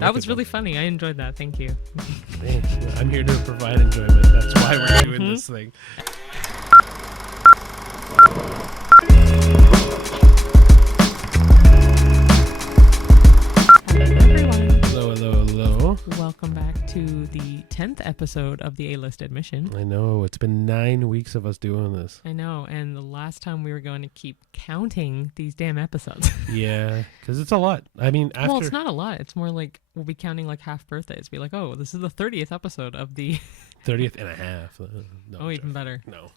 That was really funny. I enjoyed that. Thank you. Thanks. I'm here to provide enjoyment. That's why we're doing this thing. Hello. Welcome back to the 10th episode of the A-List Admission. I know. It's been 9 weeks of us doing this. I know. And the last time we were going to keep counting these damn episodes. Yeah, because it's a lot. I mean, after... Well, it's not a lot. It's more like we'll be counting like half birthdays. Be like, oh, this is the 30th episode of the... 30th and a half. No, oh, even better. No.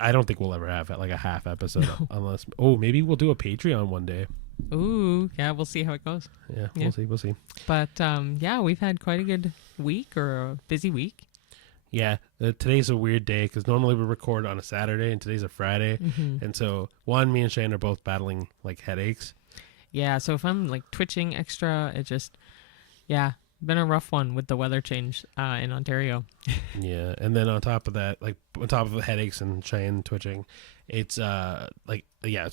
I don't think we'll ever have like a half episode unless... Oh, maybe we'll do a Patreon one day. Ooh, yeah, we'll see how it goes. Yeah, we'll see. But, yeah, we've had quite a good week or a busy week. Yeah, today's a weird day because normally we record on a Saturday and today's a Friday. Mm-hmm. And so, me and Shane are both battling like headaches. Yeah, so if I'm like twitching extra, it just, been a rough one with the weather change in Ontario. Yeah, and then on top of that, like on top of the headaches and Cheyenne twitching, it's so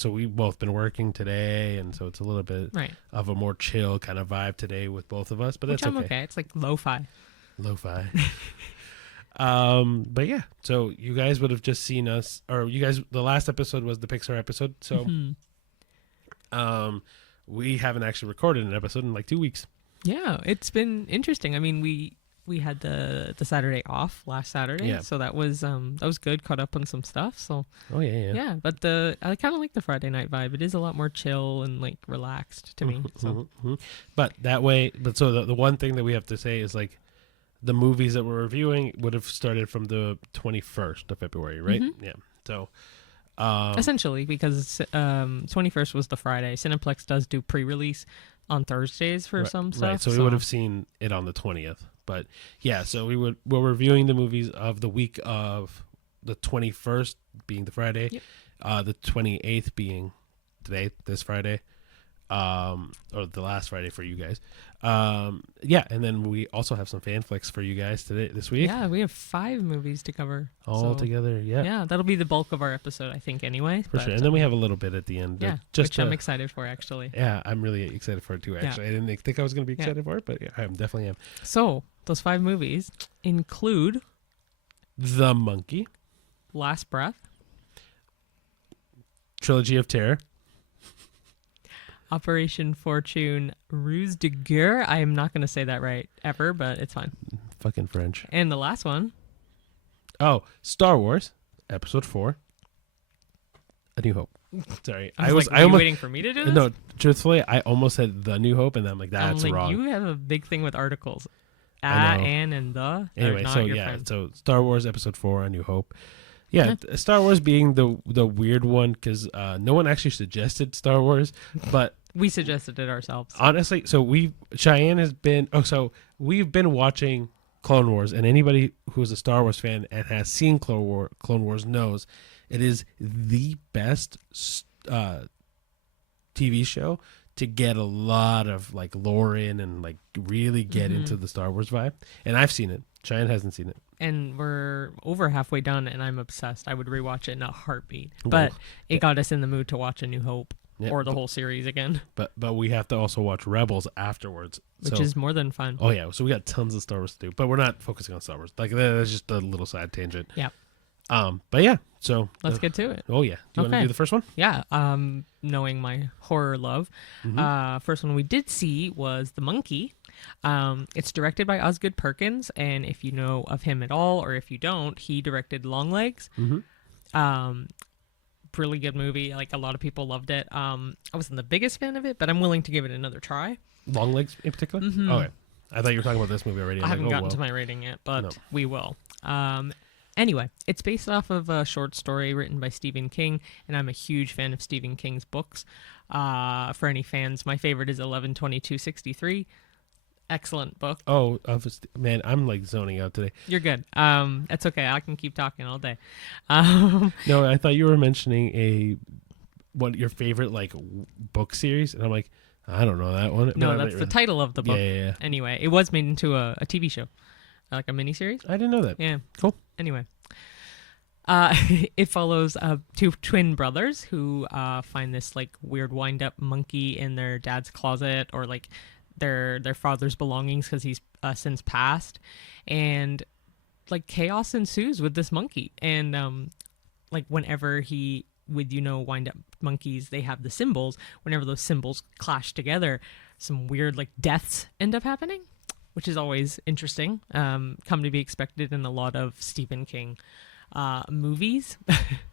we've both been working today, and so it's a little bit of a more chill kind of vibe today with both of us, but that's okay. Okay. It's like lo-fi. But yeah, so you guys would have just seen us, or you guys, the last episode was the Pixar episode, so we haven't actually recorded an episode in like 2 weeks. Yeah, it's been interesting. I mean, we had the Saturday off last Saturday, so that was good. Caught up on some stuff. So yeah. But I kind of like the Friday night vibe. It is a lot more chill and like relaxed to me. So, but the one thing that we have to say is like the movies that we're reviewing would have started from the 21st of February, right? Mm-hmm. Yeah. So essentially, because 21st was the Friday. Cineplex does do pre-release on Thursdays for some stuff. Right. So we would have seen it on the 20th. But yeah, so we're reviewing the movies of the week of the 21st being the Friday, the 28th being today, this Friday, or the last Friday for you guys. And then we also have some fan flicks for you guys this week. Yeah, we have 5 movies to cover all together. Yeah, that'll be the bulk of our episode, I think, anyway. For sure. And then we have a little bit at the end. Which I'm excited for, actually. Yeah, I'm really excited for it too. Actually, I didn't think I was going to be excited for it, but I definitely am. So those 5 movies include The Monkey, Last Breath, Trilogy of Terror, Operation Fortune, Ruse de Guerre. I am not going to say that right ever, but it's fine. Fucking French. And the last one. Oh, Star Wars, Episode 4, A New Hope. Sorry. I was almost waiting for me to do this? No, truthfully, I almost said The New Hope, and I'm like, that's wrong. You have a big thing with articles. And the. Anyway, so Star Wars Episode 4, A New Hope. Yeah, Star Wars being the weird one because no one actually suggested Star Wars, but we suggested it ourselves. Honestly, so we've been watching Clone Wars, and anybody who's a Star Wars fan and has seen Clone Wars knows it is the best TV show to get a lot of like lore in and like really get into the Star Wars vibe. And I've seen it. Cheyenne hasn't seen it. And we're over halfway done, and I'm obsessed. I would rewatch it in a heartbeat. But it got us in the mood to watch A New Hope or the whole series again. But we have to also watch Rebels afterwards. Which is more than fun. Oh, yeah. So we got tons of Star Wars to do. But we're not focusing on Star Wars. Like, that's just a little side tangent. Yeah. But yeah, so... Let's get to it. Oh, yeah. Do you want to do the first one? Yeah. Knowing my horror love. First one we did see was The Monkey. It's directed by Osgood Perkins, and if you know of him at all, or if you don't, he directed Longlegs. Really good movie. Like, a lot of people loved it. I wasn't the biggest fan of it, but I'm willing to give it another try. Longlegs in particular? Okay. I thought you were talking about this movie already. I haven't gotten to my rating yet, but we will. Anyway, it's based off of a short story written by Stephen King, and I'm a huge fan of Stephen King's books. For any fans, my favorite is 11/22/63. Excellent book. Oh, man, I'm like zoning out today. You're good. It's okay. I can keep talking all day. No, I thought you were mentioning your favorite like book series, and I'm like, I don't know that one. No, that's the title of the book. Yeah. Anyway, it was made into a TV show, like a miniseries. I didn't know that. Yeah. Cool. Anyway, it follows 2 twin brothers who find this like weird wind-up monkey in their dad's closet, or like their father's belongings because he's since passed, and like chaos ensues with this monkey. And like whenever he with wind up monkeys, they have the symbols. Whenever those symbols clash together, some weird like deaths end up happening, which is always interesting. Come to be expected in a lot of Stephen King movies.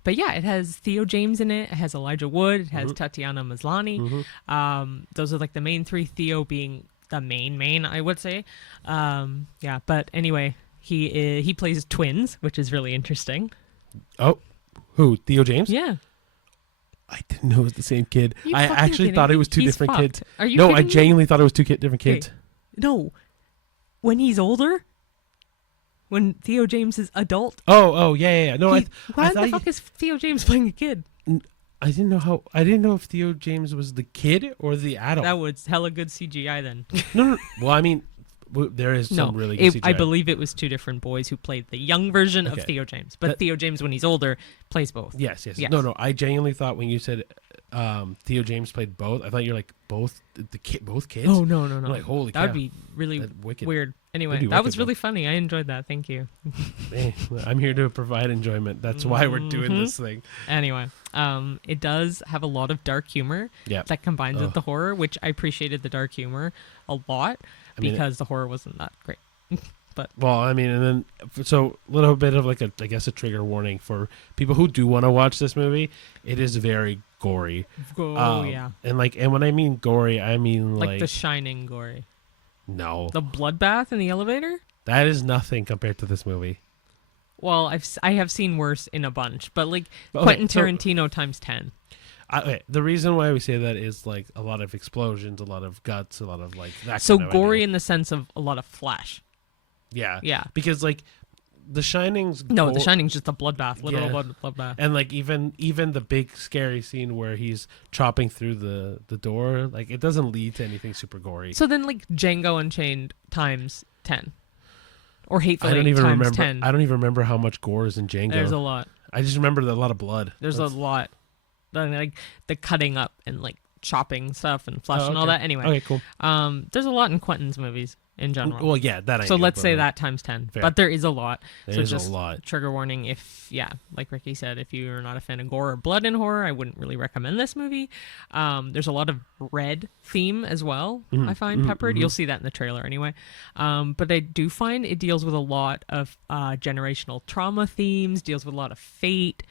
But yeah, it has Theo James in it. It has Elijah Wood. It has Tatiana Maslany. Those are like the main three. Theo being the main, I would say. Yeah, but anyway, he plays twins, which is really interesting. Oh, who? Theo James? Yeah. I didn't know it was the same kid. I actually kidding thought me? it was two He's different fucked. kids. Are you No, kidding I me? genuinely thought it was two different kids. Okay. No. When he's older? When Theo James is adult? Oh, yeah. No, Why the fuck is Theo James playing a kid? I didn't know if Theo James was the kid or the adult. That was hella good CGI then. No. Well, I mean, there is some really good CGI. I believe it was two different boys who played the young version of Okay. Theo James. But Theo James, when he's older, plays both. Yes. No. I genuinely thought when you said Theo James played both, I thought you're like both kids. Oh, no. I'm like, holy cow. That would be really wicked. weird. Anyway, That'd be that was wicked, really funny. I enjoyed that. Thank you. Hey, I'm here to provide enjoyment. That's why we're doing this thing. Anyway, it does have a lot of dark humor that combines with the horror, which I appreciated the dark humor a lot because the horror wasn't that great. But well, I mean, and then so a little bit of like a trigger warning for people who do want to watch this movie. It is very gory. Yeah. And when I mean gory, I mean like The Shining gory. No. The bloodbath in the elevator? That is nothing compared to this movie. Well, I have seen worse in a bunch, but Quentin Tarantino times 10. The reason why we say that is like a lot of explosions, a lot of guts, a lot of like that. So kind of gory idea. in the sense of a lot of flash. Yeah. Yeah. Because like The Shining's The Shining's just a bloodbath, literal bloodbath. And like even the big scary scene where he's chopping through the door, like it doesn't lead to anything super gory. So then like Django Unchained times 10. Or Hateful I don't Eight even times remember 10. I don't even remember how much gore is in Django. There's a lot. I just remember a lot of blood. There's a lot. Like the cutting up and like chopping stuff and flesh and all that. Anyway. Okay, cool. There's a lot in Quentin's movies in general. Well, yeah, that I So knew, let's say that times 10. Fair. But there is a lot. There is just a lot. Trigger warning if, like Ricky said, if you're not a fan of gore or blood in horror, I wouldn't really recommend this movie. There's a lot of red theme as well, I find peppered. You'll see that in the trailer anyway. But I do find it deals with a lot of generational trauma themes, deals with a lot of fate.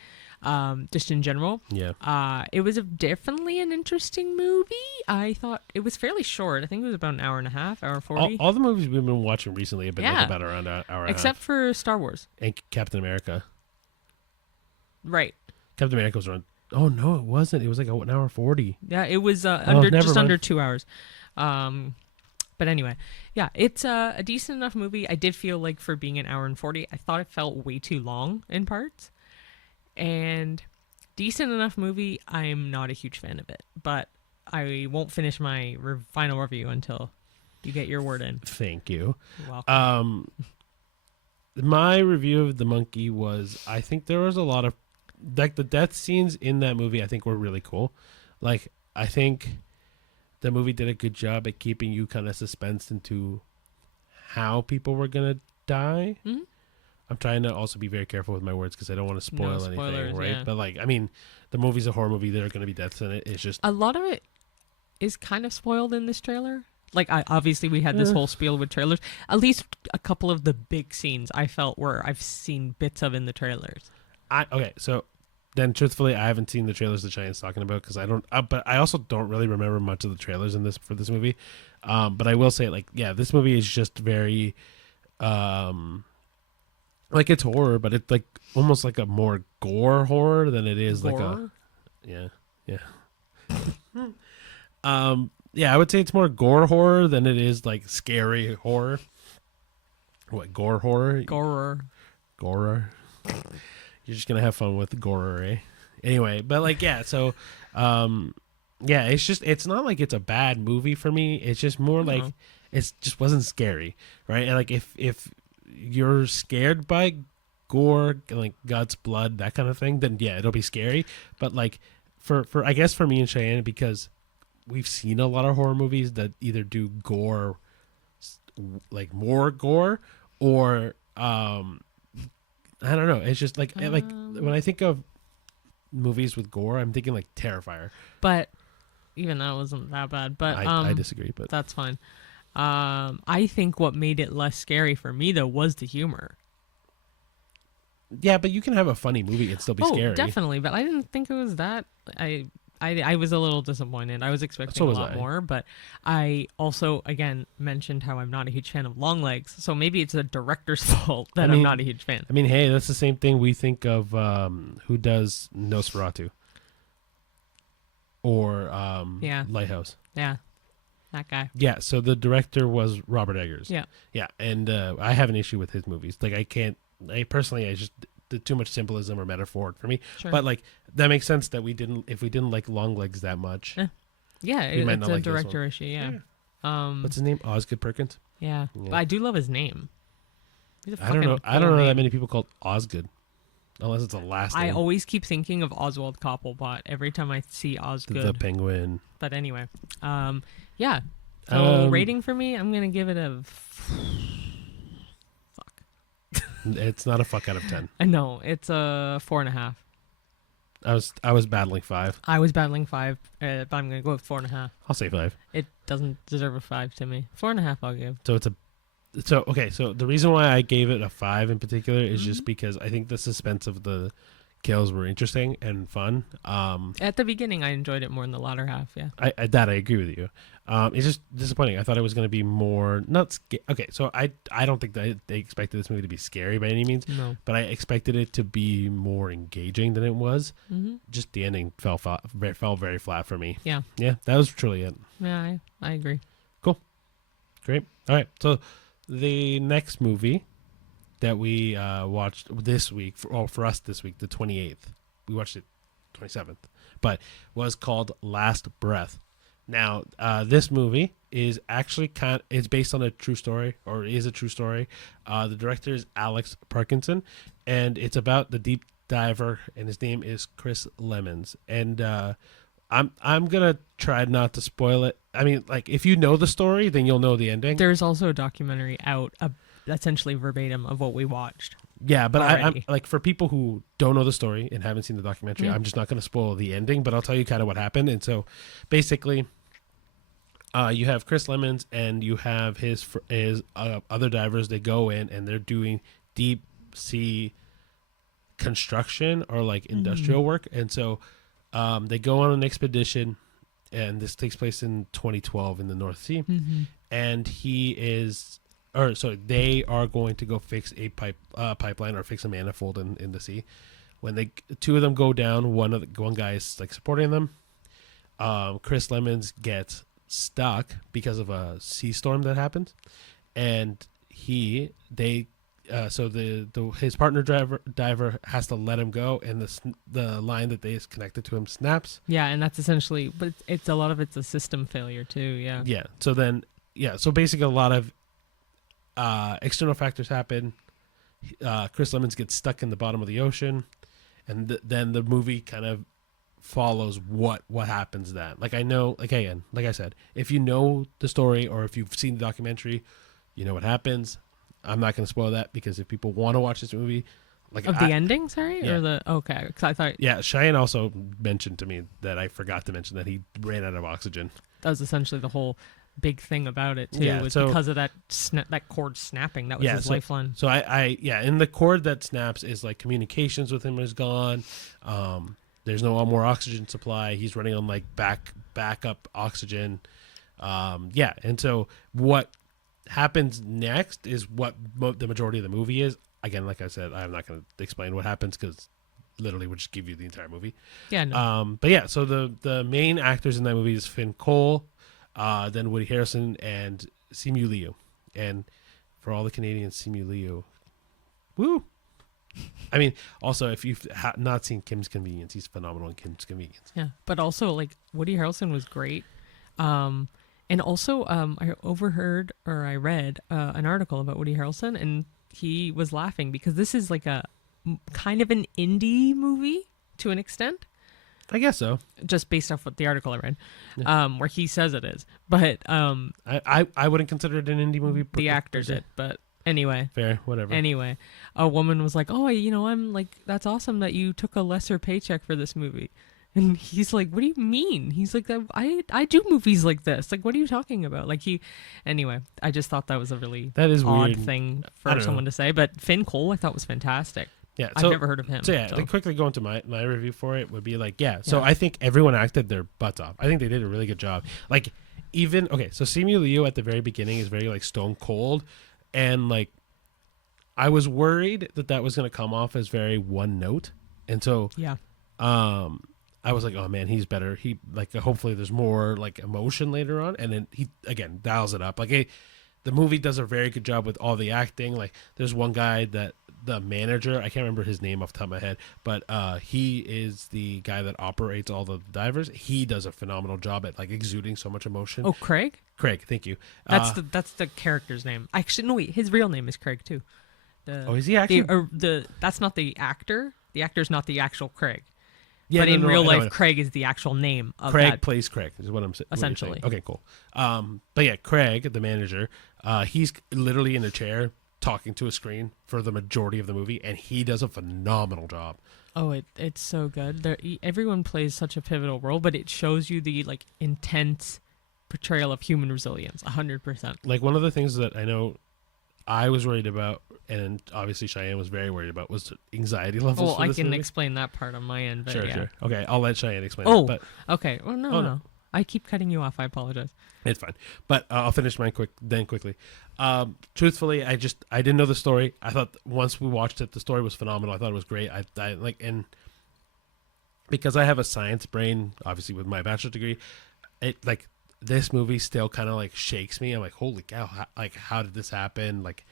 Just in general. Yeah. It was definitely an interesting movie. I thought it was fairly short. I think it was about an hour and a half, hour 40. All the movies we've been watching recently have been like about around an hour and a except half. for Star Wars. And Captain America. Right. Captain America was around. Oh no, it wasn't. It was like an hour 40. Yeah, it was never under mind. 2 hours. But anyway, yeah, it's a decent enough movie. I did feel like for being an hour and 40, I thought it felt way too long in parts. And decent enough movie. I'm not a huge fan of it, but I won't finish my final review until you get your word in. Thank you. You're welcome. My review of The Monkey was, I think there was a lot of like the death scenes in that movie I think were really cool. Like I think the movie did a good job at keeping you kind of suspensed into how people were gonna die. Mm-hmm. I'm trying to also be very careful with my words because I don't want to spoil anything, right? Yeah. But like, I mean, the movie's a horror movie. There are going to be deaths in it. It's just a lot of it is kind of spoiled in this trailer. Like, obviously we had this whole spiel with trailers. At least a couple of the big scenes I felt I've seen bits of in the trailers. Okay, so then truthfully, I haven't seen the trailers that Cheyenne's talking about because I don't. But I also don't really remember much of the trailers for this movie. But I will say, like, yeah, this movie is just very. Like it's horror, but it's like almost like a more gore horror than it is Gore? like a yeah, I would say it's more gore horror than it is like scary horror. What, gore horror? Gorer. You're just gonna have fun with gore, eh? Anyway, but like yeah, so yeah, it's not like it's a bad movie for me. It's just more like it just wasn't scary, right? And like if you're scared by gore, like guts, blood, that kind of thing, then yeah, it'll be scary. But like for I guess for me and Cheyenne, because we've seen a lot of horror movies that either do gore, like more gore, or I don't know. It's just like when I think of movies with gore, I'm thinking like Terrifier. But even that wasn't that bad. But I disagree, but that's fine. I think what made it less scary for me though was the humor. Yeah, but you can have a funny movie and still be scary. Definitely. But I didn't think it was that. I was a little disappointed. I was expecting a lot more, but I also, again, mentioned how I'm not a huge fan of long legs, so maybe it's a director's fault that I'm not a huge fan. I mean, hey, that's the same thing we think of who does Nosferatu or Lighthouse. Yeah, that guy. Yeah, so the director was Robert Eggers. Yeah. Yeah, and I have an issue with his movies. Like, I just did too much symbolism or metaphor for me. Sure. But like that makes sense that if we didn't like long legs that much. Yeah, it's a director issue, yeah. What's his name? Osgood Perkins? Yeah. But I do love his name. I don't know that many people called Osgood. Unless it's a last name. I always keep thinking of Oswald Cobblepot every time I see Osgood. The penguin. But anyway. Yeah. So rating for me, I'm gonna give it a It's not a fuck out of 10. No, it's a 4.5. I was battling 5. I was battling 5, but I'm gonna go with 4.5. I'll say 5. It doesn't deserve a 5 to me. 4.5 I'll give. So okay. So the reason why I gave it a 5 in particular is just because I think the suspense of the kills were interesting and fun. At the beginning, I enjoyed it more in the latter half. Yeah, I agree with you. It's just disappointing. I thought it was going to be more okay. So I don't think that they expected this movie to be scary by any means. No, but I expected it to be more engaging than it was. Mm-hmm. Just the ending fell very flat for me. Yeah, that was truly it. Yeah, I agree. Cool, great. All right, so the next movie that we watched this week, for us this week, the 28th. We watched it 27th, but was called Last Breath. Now, this movie is actually it's based on a true story, or is a true story. The director is Alex Parkinson, and it's about the deep diver, and his name is Chris Lemons. And I'm gonna try not to spoil it. I mean, like, if you know the story, then you'll know the ending. There's also a documentary out, essentially verbatim of what we watched. Yeah, but I'm like, for people who don't know the story and haven't seen the documentary, I'm just not going to spoil the ending, but I'll tell you kind of what happened. And so, basically, you have Chris Lemons and you have his other divers. They go in and they're doing deep sea construction or like industrial work, and so they go on an expedition, and this takes place in 2012 in the North Sea, and they are going to go fix a pipeline or fix a manifold in the sea. When two of them go down, one guy is like supporting them. Chris Lemons gets stuck because of a sea storm that happens, and his partner diver has to let him go, and the line that is connected to him snaps. Yeah, and that's essentially, but it's a lot of it's a system failure too. Yeah. Yeah. So basically a lot of external factors happen. Chris Lemons gets stuck in the bottom of the ocean, and then the movie kind of follows what happens then. Like, I know, like, again, like I said, if you know the story or if you've seen the documentary, you know what happens. I'm not going to spoil that, because if people want to watch this movie, like, the ending, sorry, yeah. or the okay, because I thought, yeah, Cheyenne also mentioned to me that I forgot to mention that he ran out of oxygen. That was essentially the whole big thing about it too, was because of that cord snapping. That was his lifeline. So and the cord that snaps is like communications with him is gone. There's no more oxygen supply. He's running on like backup oxygen. And so what happens next is what the majority of the movie is. Again, like I said, I'm not going to explain what happens, because literally would just give you the entire movie. Yeah. No. But yeah, so the main actors in that movie is Finn Cole, then Woody Harrelson, and Simu Liu. And for all the Canadians, Simu Liu, woo! I mean, also, if you've not seen Kim's Convenience, he's phenomenal in Kim's Convenience. Yeah, but also, like, Woody Harrelson was great. And also, I overheard, or I read an article about Woody Harrelson, and he was laughing because this is like a kind of an indie movie to an extent. I guess so. Just based off what the article I read, Yeah. where he says it is. But I wouldn't consider it an indie movie. the actor did. But anyway. Fair, whatever. Anyway, a woman was like, "Oh, I'm like, that's awesome that you took a lesser paycheck for this movie." And he's like, "What do you mean?" He's like, "I do movies like this. Like, what are you talking about?" Like anyway, I just thought that was a really That is odd weird. thing for someone to say. But Finn Cole, I thought was fantastic. Yeah, I've never heard of him. So yeah, to quickly go into my review for it would be like, so I think everyone acted their butts off. I think they did a really good job. Like, even so Simu Liu at the very beginning is very like stone cold, and like I was worried that was going to come off as very one note, and so I was like, oh man, he's better. He like hopefully there's more like emotion later on, and then he again dials it up. Like the movie does a very good job with all the acting. Like there's one guy that the manager, I can't remember his name off the top of my head, but he is the guy that operates all the divers. He does a phenomenal job at like exuding so much emotion. Oh, Craig, thank you. That's the character's name. Actually, no, wait, his real name is Craig too. Is he actually? That's not the actor. The actor's not the actual Craig. Yeah, but in real life, Craig is the actual name of Craig that. plays Craig, is what I'm saying. Essentially. Okay, cool. But yeah, Craig, the manager, he's literally in a chair talking to a screen for the majority of the movie, and he does a phenomenal job. Oh, it's so good. Everyone plays such a pivotal role, but it shows you the like intense portrayal of human resilience, 100%. Like one of the things that I know I was worried about, and obviously Cheyenne was very worried about, was anxiety levels. Well, I can explain that part on my end. But sure. Okay, I'll let Cheyenne explain. Okay. Well, no. I keep cutting you off. I apologize. It's fine, but I'll finish mine quickly. Truthfully, I didn't know the story. I thought once we watched it, the story was phenomenal. I thought it was great. I like, and because I have a science brain, obviously with my bachelor's degree, it like this movie still kind of like shakes me. I'm like, holy cow! How did this happen? Like,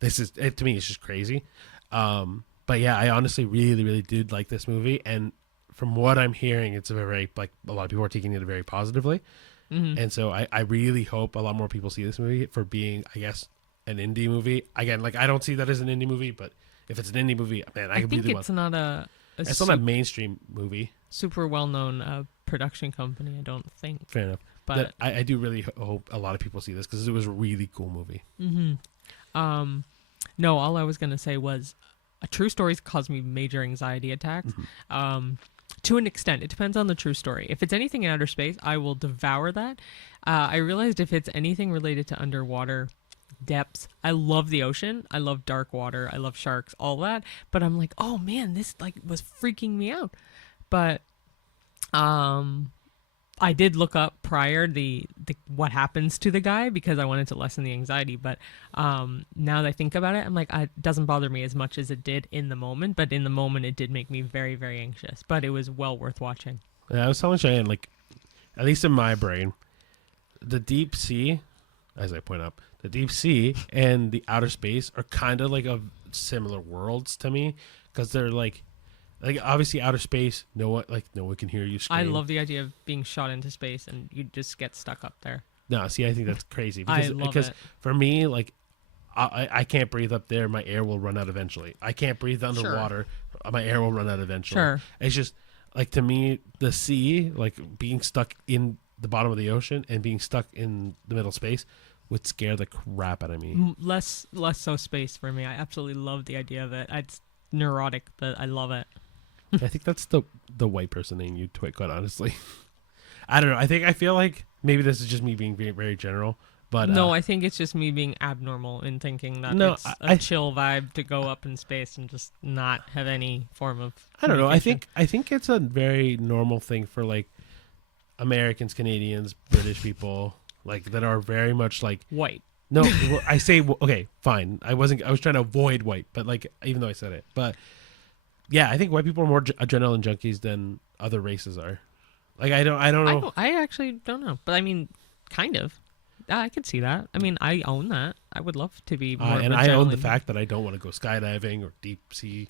this is it to me. It's just crazy. But yeah, I honestly really, really did like this movie, and from what I'm hearing, it's a very like a lot of people are taking it very positively. Mm-hmm. And so I really hope a lot more people see this movie for being, I guess, an indie movie. Again, like I don't see that as an indie movie, but if it's an indie movie, man, I think it's not it's not a mainstream movie. Super well-known production company, I don't think. Fair enough. But I do really hope a lot of people see this because it was a really cool movie. Mm-hmm. No, all I was going to say was a true stories cause me major anxiety attacks. Mm-hmm. To an extent, it depends on the true story. If it's anything in outer space, I will devour that. I realized if it's anything related to underwater depths, I love the ocean. I love dark water. I love sharks, all that. But I'm like, oh man, this like was freaking me out. But I did look up prior the what happens to the guy because I wanted to lessen the anxiety. But now that I think about it, I'm like, it doesn't bother me as much as it did in the moment. But in the moment, it did make me very, very anxious. But it was well worth watching. Yeah, I was telling Cheyenne, like, at least in my brain, the deep sea, as I point out, the deep sea and the outer space are kind of like of similar worlds to me because they're like obviously outer space, no one can hear you scream. I love the idea of being shot into space and you just get stuck up there. No, see, I think that's crazy because for me, like, I can't breathe up there. My air will run out eventually. I can't breathe underwater. Sure. My air will run out eventually. Sure. It's just like, to me, the sea, like being stuck in the bottom of the ocean and being stuck in the middle of space would scare the crap out of me. Less so space for me. I absolutely love the idea of it. It's neurotic, but I love it. I think that's the white person in you, quite honestly. I don't know. I feel like maybe this is just me being very, very general, but no, I think it's just me being abnormal in thinking that it's a chill vibe to go up in space and just not have any form of. I don't know. I think it's a very normal thing for like Americans, Canadians, British people, like that are very much like white. No, I say okay, fine. I was trying to avoid white, but like even though I said it, but. Yeah, I think white people are more adrenaline junkies than other races are. Like, I don't know. I actually don't know. But I mean, kind of. I could see that. I mean, I own that. I would love to be more and I own the fact that I don't want to go skydiving or deep sea.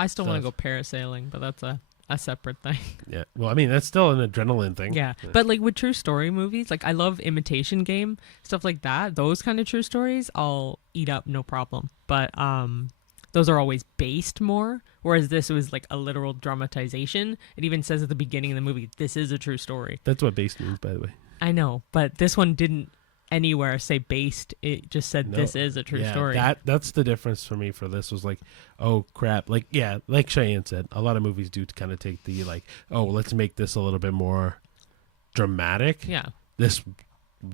I still want to go parasailing, but that's a separate thing. Yeah. Well, I mean, that's still an adrenaline thing. Yeah. But like with true story movies, like I love Imitation Game, stuff like that. Those kind of true stories, I'll eat up no problem. But those are always based more, whereas this was like a literal dramatization. It even says at the beginning of the movie, this is a true story. That's what based means, by the way. I know, but this one didn't anywhere say based. It just said this is a true story. That's the difference for me for this was like, oh crap. Like, yeah, like Cheyenne said, a lot of movies do kind of take the like, oh, let's make this a little bit more dramatic. Yeah. This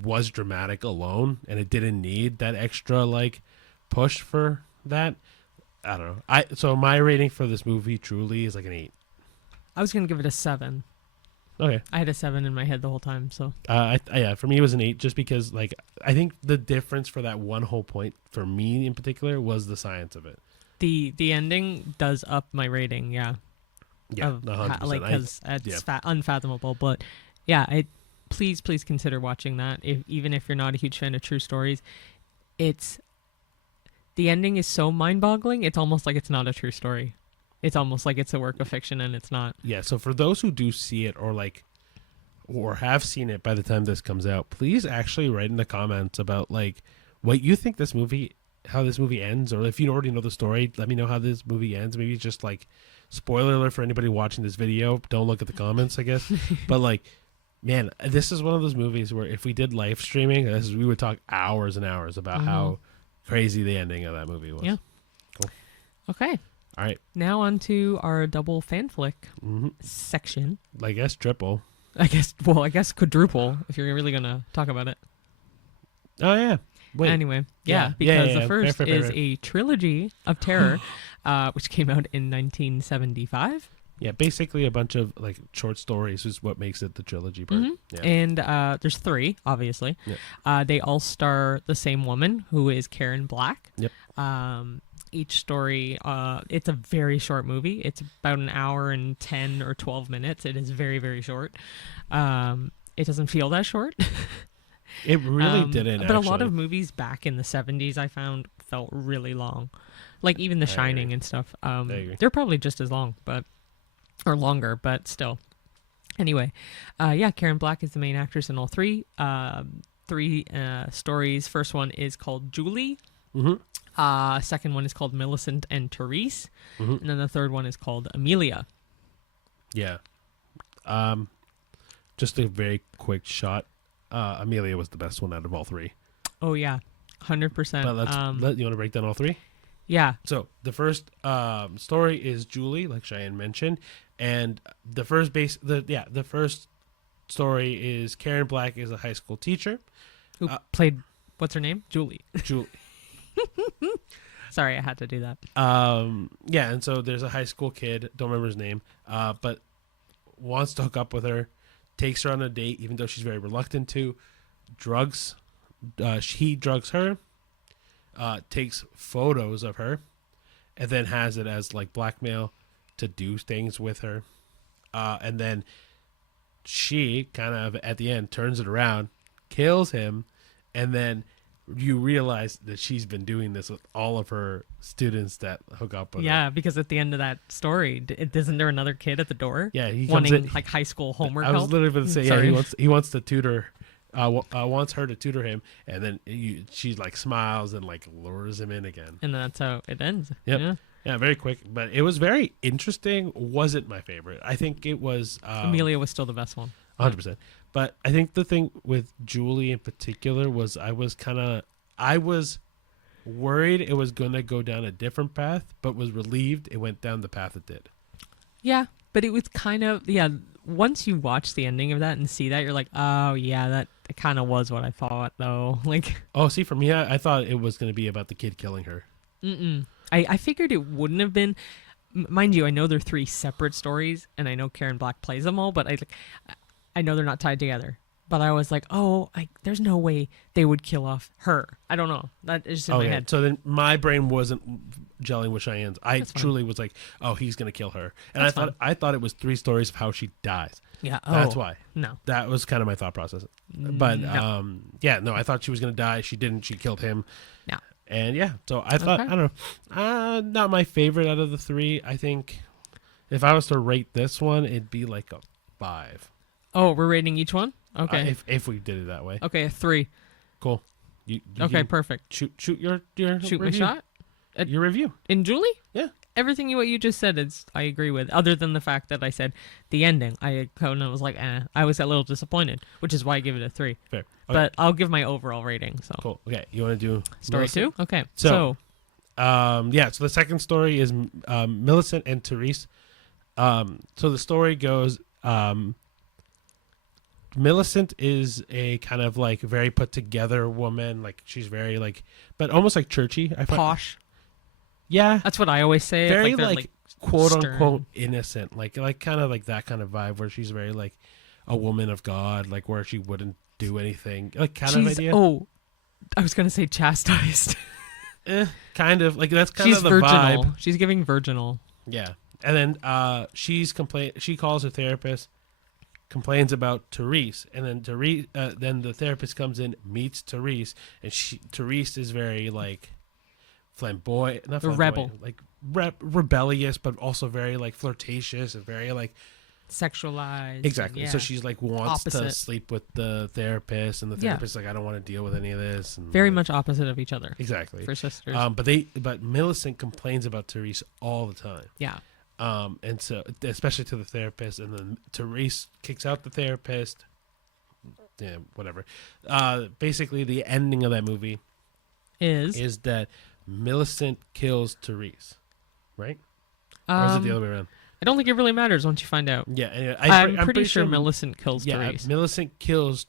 was dramatic alone, and it didn't need that extra like push for that. I don't know. So my rating for this movie truly is like an 8. I was gonna give it a 7. Okay. I had a 7 in my head the whole time. So yeah, for me it was an 8, just because like I think the difference for that one whole point for me in particular was the science of it. The ending does up my rating. Yeah. Yeah, 100%. Like because it's unfathomable, but yeah, please consider watching that. Even if you're not a huge fan of true stories, the ending is so mind-boggling. It's almost like it's not a true story. It's almost like it's a work of fiction, and it's not. Yeah. So for those who do see it, or have seen it by the time this comes out, please actually write in the comments about like what you think how this movie ends, or if you already know the story, let me know how this movie ends. Maybe just like spoiler alert for anybody watching this video. Don't look at the comments, I guess. But like, man, this is one of those movies where if we did live streaming, we would talk hours and hours about how crazy the ending of that movie was. Yeah. Cool. Okay. All right. Now on to our double fan flick section. I guess triple. I guess quadruple if you're really going to talk about it. Oh, yeah. Wait. Anyway, because the first is a Trilogy of Terror, which came out in 1975. Yeah, basically a bunch of like short stories is what makes it the trilogy part. Yeah. And there's 3, obviously. Yep. They all star the same woman, who is Karen Black. Yep. Each story, it's a very short movie. It's about an hour and 10 or 12 minutes. It is very, very short. It doesn't feel that short. It really didn't, but actually. A lot of movies back in the 70s I found felt really long. Like even The Shining and stuff. They're probably just as long, or longer, but still. Anyway, Karen Black is the main actress in all 3. 3 stories. First one is called Julie. Second one is called Millicent and Therese. And then the third one is called Amelia. Yeah. Just a very quick shot. Amelia was the best one out of all 3. Oh, yeah. 100%. But you want to break down all 3? Yeah. So the first story is Julie, like Cheyenne mentioned. And the first story is Karen Black is a high school teacher. Who played, what's her name? Julie. Julie. Sorry, I had to do that. And so there's a high school kid, don't remember his name, but wants to hook up with her, takes her on a date, even though she's very reluctant to, he drugs her, takes photos of her, and then has it as like blackmail to do things with her. And then she kind of at the end turns it around, kills him, and then you realize that she's been doing this with all of her students that hook up with her. Yeah, because at the end of that story, isn't there another kid at the door? Yeah, he wanting comes in, like high school homework I was help? literally going to say, he wants to tutor, wants her to tutor him, and then she like smiles and like lures him in again. And that's how it ends. Yep. Yeah, very quick, but it was very interesting. Wasn't my favorite. I think it was... Amelia was still the best one. 100%. But I think the thing with Julie in particular was I was worried it was going to go down a different path, but was relieved it went down the path it did. Yeah, but it was kind of... Yeah, once you watch the ending of that and see that, you're like, oh, yeah, that kind of was what I thought, though. Like... Oh, see, for me, I thought it was going to be about the kid killing her. I figured it wouldn't have been. Mind you, I know they're 3 separate stories, and I know Karen Black plays them all, but I know they're not tied together. But I was like, there's no way they would kill off her. I don't know. That is just in my head. So then my brain wasn't gelling with Cheyenne's. I truly was like, oh, he's going to kill her. And I thought it was 3 stories of how she dies. Yeah. That's why. No. That was kind of my thought process. But, I thought she was going to die. She didn't. She killed him. No. And so I thought, I don't know, not my favorite out of the 3. I think if I was to rate this one, it'd be like a 5. Oh, we're rating each one? Okay. If we did it that way. Okay, a 3. Cool. Okay, perfect. Shoot your shoot review. my shot? your review. In Julie? Yeah. Everything what you just said I agree with, other than the fact that I said the ending. Conan was like, I was a little disappointed, which is why I give it a 3. Fair. Okay. But I'll give my overall rating. So Cool. Okay, you want to do story 2? Okay. So the second story is Millicent and Therese. So the story goes, Millicent is a kind of like very put together woman. Like she's very like, but almost like churchy. I find. Posh. Yeah, That's what I always say. very It's like quote stern. unquote innocent. Like kind of like that kind of vibe where she's very like a woman of God. Like where she wouldn't do anything. Like kind of idea. Oh, I was gonna say chastised. Kind of like that's kind She's of the virginal. vibe. She's giving virginal. Yeah, and then she calls her therapist, complains about Therese, and then then the therapist comes in, meets Therese, and Therese is very like flamboyant, not flamboyant, rebel, like rebellious, but also very like flirtatious and very like sexualized. exactly. Yeah. So she's like wants to Opposite. sleep with the therapist, and the Yeah. therapist's like, I don't want to deal with any of this. And Very much opposite of each other. exactly. For sisters. But Millicent complains about Therese all the time. Yeah. And so especially to the therapist, and then Therese kicks out the therapist. Yeah, whatever. Basically, the ending of that movie is that Millicent kills Therese, right? Or is it the other way around? I don't think it really matters once you find out. Yeah, anyway, I'm pretty sure Millicent kills Therese. Millicent kills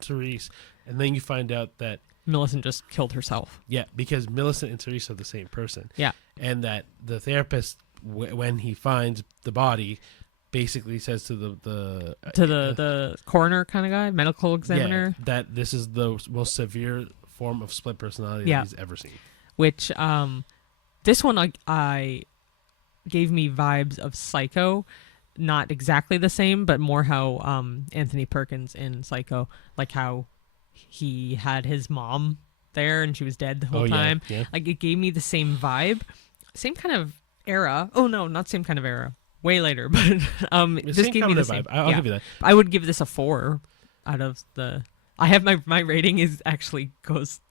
Therese, and then you find out that Millicent just killed herself. yeah, because Millicent and Therese are the same person. Yeah. And that the therapist, when he finds the body, basically says to the coroner kind of guy, medical examiner, that this is the most severe form of split personality that he's ever seen. Which this one I gave me vibes of Psycho, not exactly the same, but more how Anthony Perkins in Psycho, like how he had his mom there and she was dead the whole time. Yeah. Like it gave me the same vibe, same kind of era. Oh no, not same kind of era. Way later, but this gave me the same vibe. I'll give you that. I would give this a 4 out of the. I have my rating is actually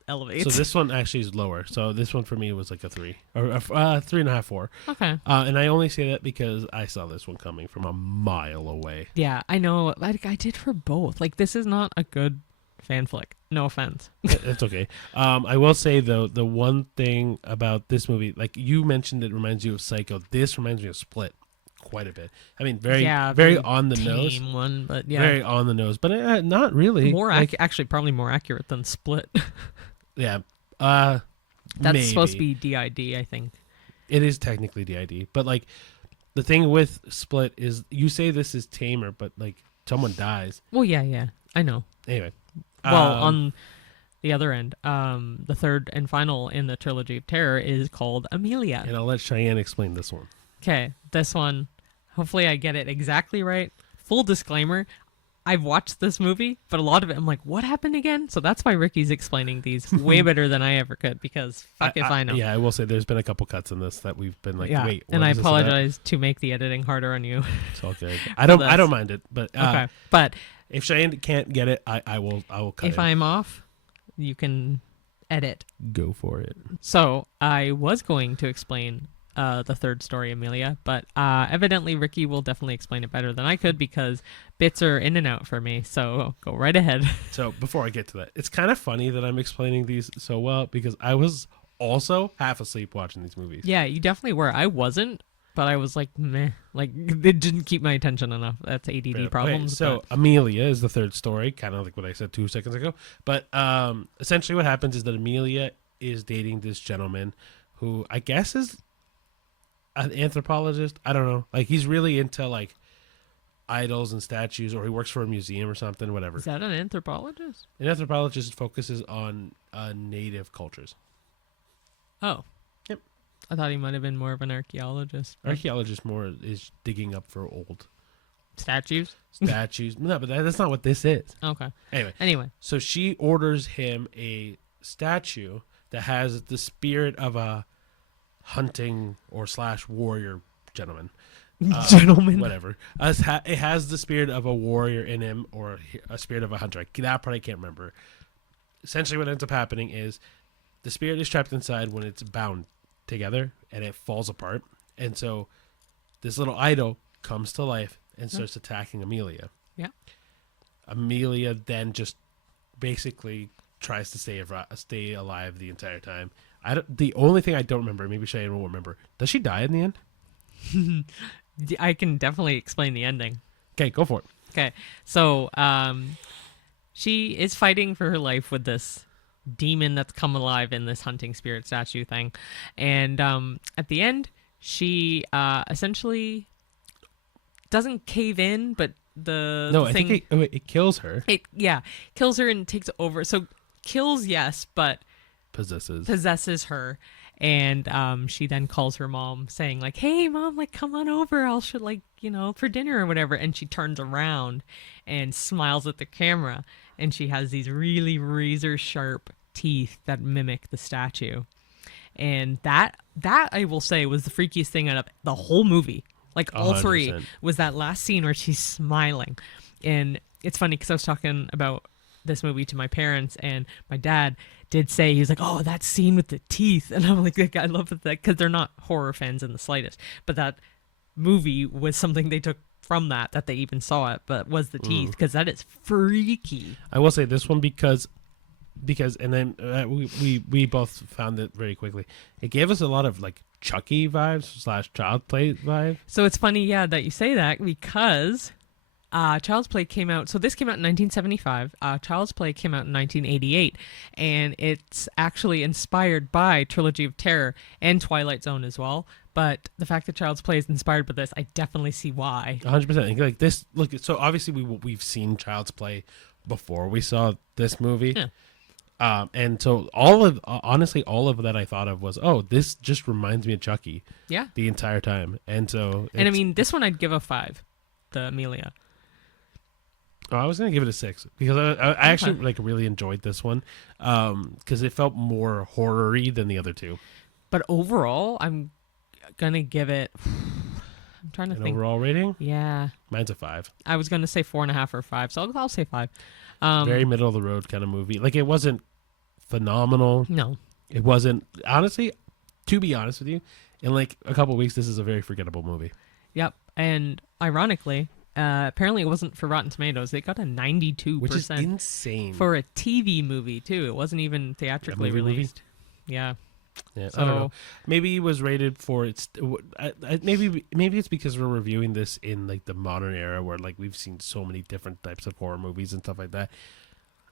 elevates. So this one actually is lower. So this one for me was like a 3 or a 3.5, 4. Okay. And I only say that because I saw this one coming from a mile away. Yeah, I know. Like I did for both. Like this is not a good fan flick. No offense. It's okay. I will say though, the one thing about this movie, like you mentioned, it reminds you of Psycho. This reminds me of Split quite a bit. I mean, very on the nose. One, but yeah, very on the nose, but not really. More actually, probably more accurate than Split. Yeah. That's maybe. supposed to be DID, I think. It is technically DID, but like the thing with Split is you say this is tamer, but like someone dies. Well, yeah, I know. Anyway. Well, on the other end, the third and final in the Trilogy of Terror is called Amelia. And I'll let Cheyenne explain this one. Okay, this one, hopefully I get it exactly right. Full disclaimer, I've watched this movie, but a lot of it I'm like, what happened again? So that's why Ricky's explaining these way better than I ever could, because fuck if I know. Yeah, I will say there's been a couple cuts in this that we've been like, wait, what and I is this apologize to make the editing harder on you. It's all good. I don't mind it, but okay. But if Cheyenne can't get it, I will cut it. If I'm off, you can edit. Go for it. So I was going to explain the third story, Amelia, but evidently Ricky will definitely explain it better than I could because bits are in and out for me. So go right ahead. So before I get to that, it's kind of funny that I'm explaining these so well because I was also half asleep watching these movies. Yeah, you definitely were. I wasn't. But I was like, meh. Like, it didn't keep my attention enough. That's ADD problems. So, Amelia is the third story, kind of like what I said 2 seconds ago. But essentially what happens is that Amelia is dating this gentleman who I guess is an anthropologist. I don't know. Like, he's really into, like, idols and statues, or he works for a museum or something, whatever. Is that an anthropologist? An anthropologist focuses on native cultures. Oh. Yep. I thought he might have been more of an archaeologist. Archaeologist more is digging up for old statues. No, but that's not what this is. Okay. Anyway, so she orders him a statue that has the spirit of a hunting or / warrior gentleman. Whatever. It has the spirit of a warrior in him or a spirit of a hunter. That part I can't remember. Essentially what ends up happening is the spirit is trapped inside when it's bound together, and it falls apart. And so this little idol comes to life and starts attacking Amelia. Yeah. Amelia then just basically tries to stay alive the entire time. The only thing I don't remember, maybe Cheyenne will remember, does she die in the end? I can definitely explain the ending. Okay, go for it. Okay, so she is fighting for her life with this demon that's come alive in this hunting spirit statue thing, and at the end, she essentially doesn't cave in, but I think it kills her. It kills her and takes over. So kills, yes, but possesses her. And she then calls her mom saying like, hey mom, like come on over, I'll show like, for dinner or whatever. And she turns around and smiles at the camera, and she has these really razor sharp teeth that mimic the statue. And that I will say was the freakiest thing out of the whole movie. Like all 100%. Three was that last scene where she's smiling. And it's funny because I was talking about this movie to my parents, and my dad did say, he was like, oh, that scene with the teeth. And I'm like I love that because they're not horror fans in the slightest. But that movie was something they took from that they even saw it, but was the teeth, because that is freaky. I will say this one because and then we both found it very quickly. It gave us a lot of like Chucky vibes / Child Play vibe. So it's funny, that you say that, because Child's Play came out. So this came out in 1975. Child's Play came out in 1988, and it's actually inspired by Trilogy of Terror and Twilight Zone as well. But the fact that Child's Play is inspired by this, I definitely see why. 100%. Like this, look. So obviously we've seen Child's Play before we saw this movie. Yeah. And so all of that I thought of was, oh, this just reminds me of Chucky. Yeah. The entire time. And so. And I mean, this one I'd give a 5. The Amelia. Oh, I was gonna give it a 6 because I actually like really enjoyed this one, because it felt more horror-y than the other two. But overall, I'm gonna give it. I'm trying to think. Overall rating? Yeah. Mine's a 5. I was gonna say 4.5 or 5, so I'll say 5. Very middle of the road kind of movie. Like, it wasn't phenomenal. No. It wasn't, honestly. To be honest with you, in like a couple of weeks, this is a very forgettable movie. Yep. And ironically, apparently it wasn't for Rotten Tomatoes. They got a 92%, which is insane for a TV movie too. It wasn't even theatrically released. Yeah. Yeah, so, I don't know. Maybe it was rated for its. Maybe it's because we're reviewing this in like the modern era, where like we've seen so many different types of horror movies and stuff like that.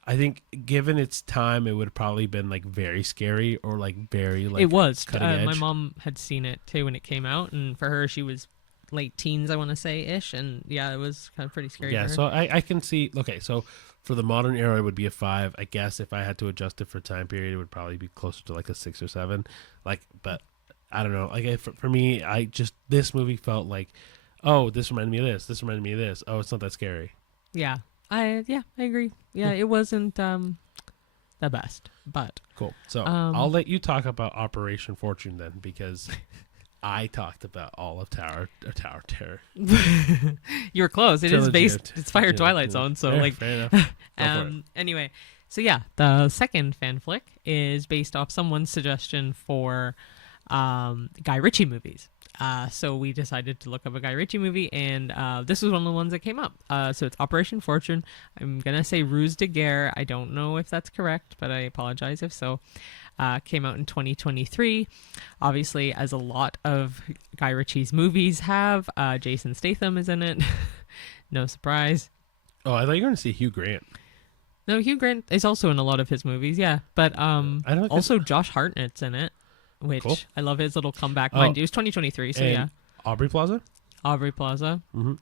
I think given its time, it would have probably been like very scary or like very like. It was. Cutting edge. My mom had seen it too when it came out, and for her, she was late teens, I want to say ish, and yeah, it was kind of pretty scary. Yeah, for her. so I can see. Okay, so. For the modern era, it would be a 5. I guess if I had to adjust it for time period, it would probably be closer to like a 6 or 7. Like, but I don't know. Like for me, this movie felt like, oh, this reminded me of this. This reminded me of this. Oh, it's not that scary. Yeah, I agree. Yeah, it wasn't the best, but cool. So I'll let you talk about Operation Fortune then, because I talked about all of Tower Terror. You were close. It is based. It's Fire yeah, Twilight Zone. So fair, like, fair enough. Anyway, so yeah, the second fan flick is based off someone's suggestion for Guy Ritchie movies. So we decided to look up a Guy Ritchie movie, and this was one of the ones that came up. So it's Operation Fortune. I'm gonna say Ruse de Guerre. I don't know if that's correct, but I apologize if so. Came out in 2023. Obviously, as a lot of Guy Ritchie's movies have, Jason Statham is in it. No surprise. Oh, I thought you were going to see Hugh Grant. No, Hugh Grant is also in a lot of his movies, yeah. But also Josh Hartnett's in it, which cool. I love his little comeback. Mind you, it was 2023, so yeah. Aubrey Plaza? Aubrey Plaza. Mm-hmm.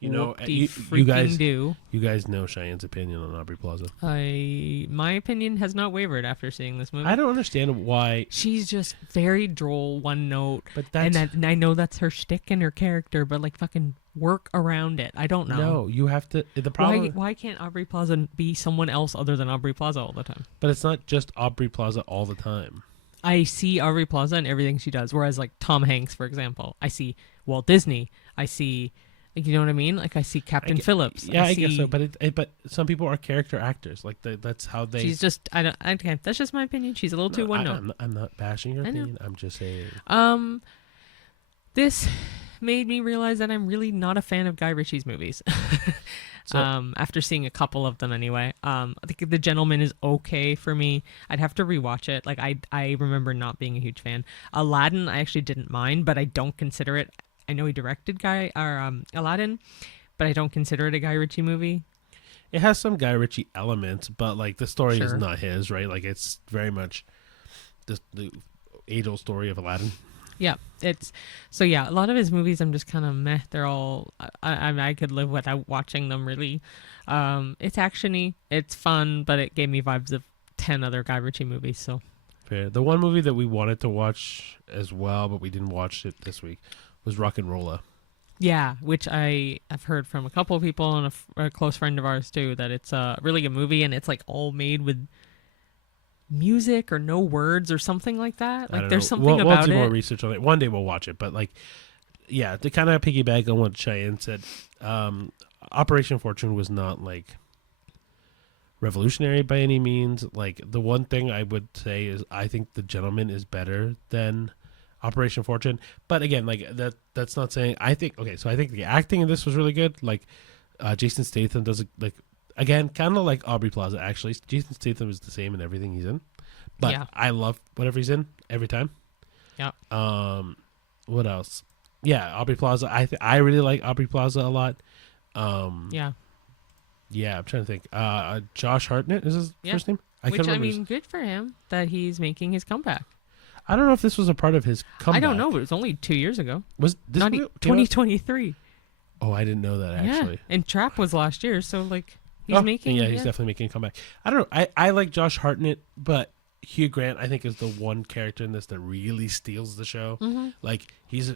You know, you guys know Cheyenne's opinion on Aubrey Plaza. My opinion has not wavered after seeing this movie. I don't understand why. She's just very droll, one note. But and I know that's her shtick and her character, but like fucking work around it. I don't know. No, you have to. The problem. Why can't Aubrey Plaza be someone else other than Aubrey Plaza all the time? But it's not just Aubrey Plaza all the time. I see Aubrey Plaza in everything she does. Whereas like Tom Hanks, for example, I see Walt Disney. I see Like, you know what I mean? Like, I see Captain Phillips. Yeah, I guess so. But some people are character actors. Like that's how they. She's just I can't. That's just my opinion. She's a little too one note. I'm not bashing your opinion. I'm just saying. This made me realize that I'm really not a fan of Guy Ritchie's movies. So, after seeing a couple of them anyway. I think The Gentleman is okay for me. I'd have to rewatch it. Like, I remember not being a huge fan. Aladdin, I actually didn't mind, but I don't consider it. I know he directed Aladdin, but I don't consider it a Guy Ritchie movie. It has some Guy Ritchie elements, but like the story is not his, right? Like it's very much the age-old story of Aladdin. Yeah, a lot of his movies I'm just kind of meh. They're all I could live without watching them really. It's actiony, it's fun, but it gave me vibes of 10 other Guy Ritchie movies. So fair. The one movie that we wanted to watch as well, but we didn't watch it this week, was Rock and Rolla. Yeah, which I have heard from a couple of people and a close friend of ours too, that it's a really good movie and it's like all made with music or no words or something like that. Like there's something about it. We'll do more research on it. One day we'll watch it, but like, yeah, to kind of piggyback on what Cheyenne said, Operation Fortune was not like revolutionary by any means. Like the one thing I would say is I think The Gentleman is better than Operation Fortune, but again, like that's not saying I think the acting in this was really good. Like Jason Statham does it, like again, kind of like Aubrey Plaza. Actually, Jason Statham is the same in everything he's in, but I love whatever he's in every time. Yeah. What else? Yeah, Aubrey Plaza. I really like Aubrey Plaza a lot. Yeah, I'm trying to think. Josh Hartnett is his first name. Good for him that he's making his comeback. I don't know if this was a part of his comeback. I don't know, but it was only 2 years ago. Was this 2023? Oh, I didn't know that actually. Yeah, and Trap was last year, so like he's making. Yeah, he's definitely making a comeback. I don't know. I like Josh Hartnett, but Hugh Grant I think is the one character in this that really steals the show. Mm-hmm. Like he's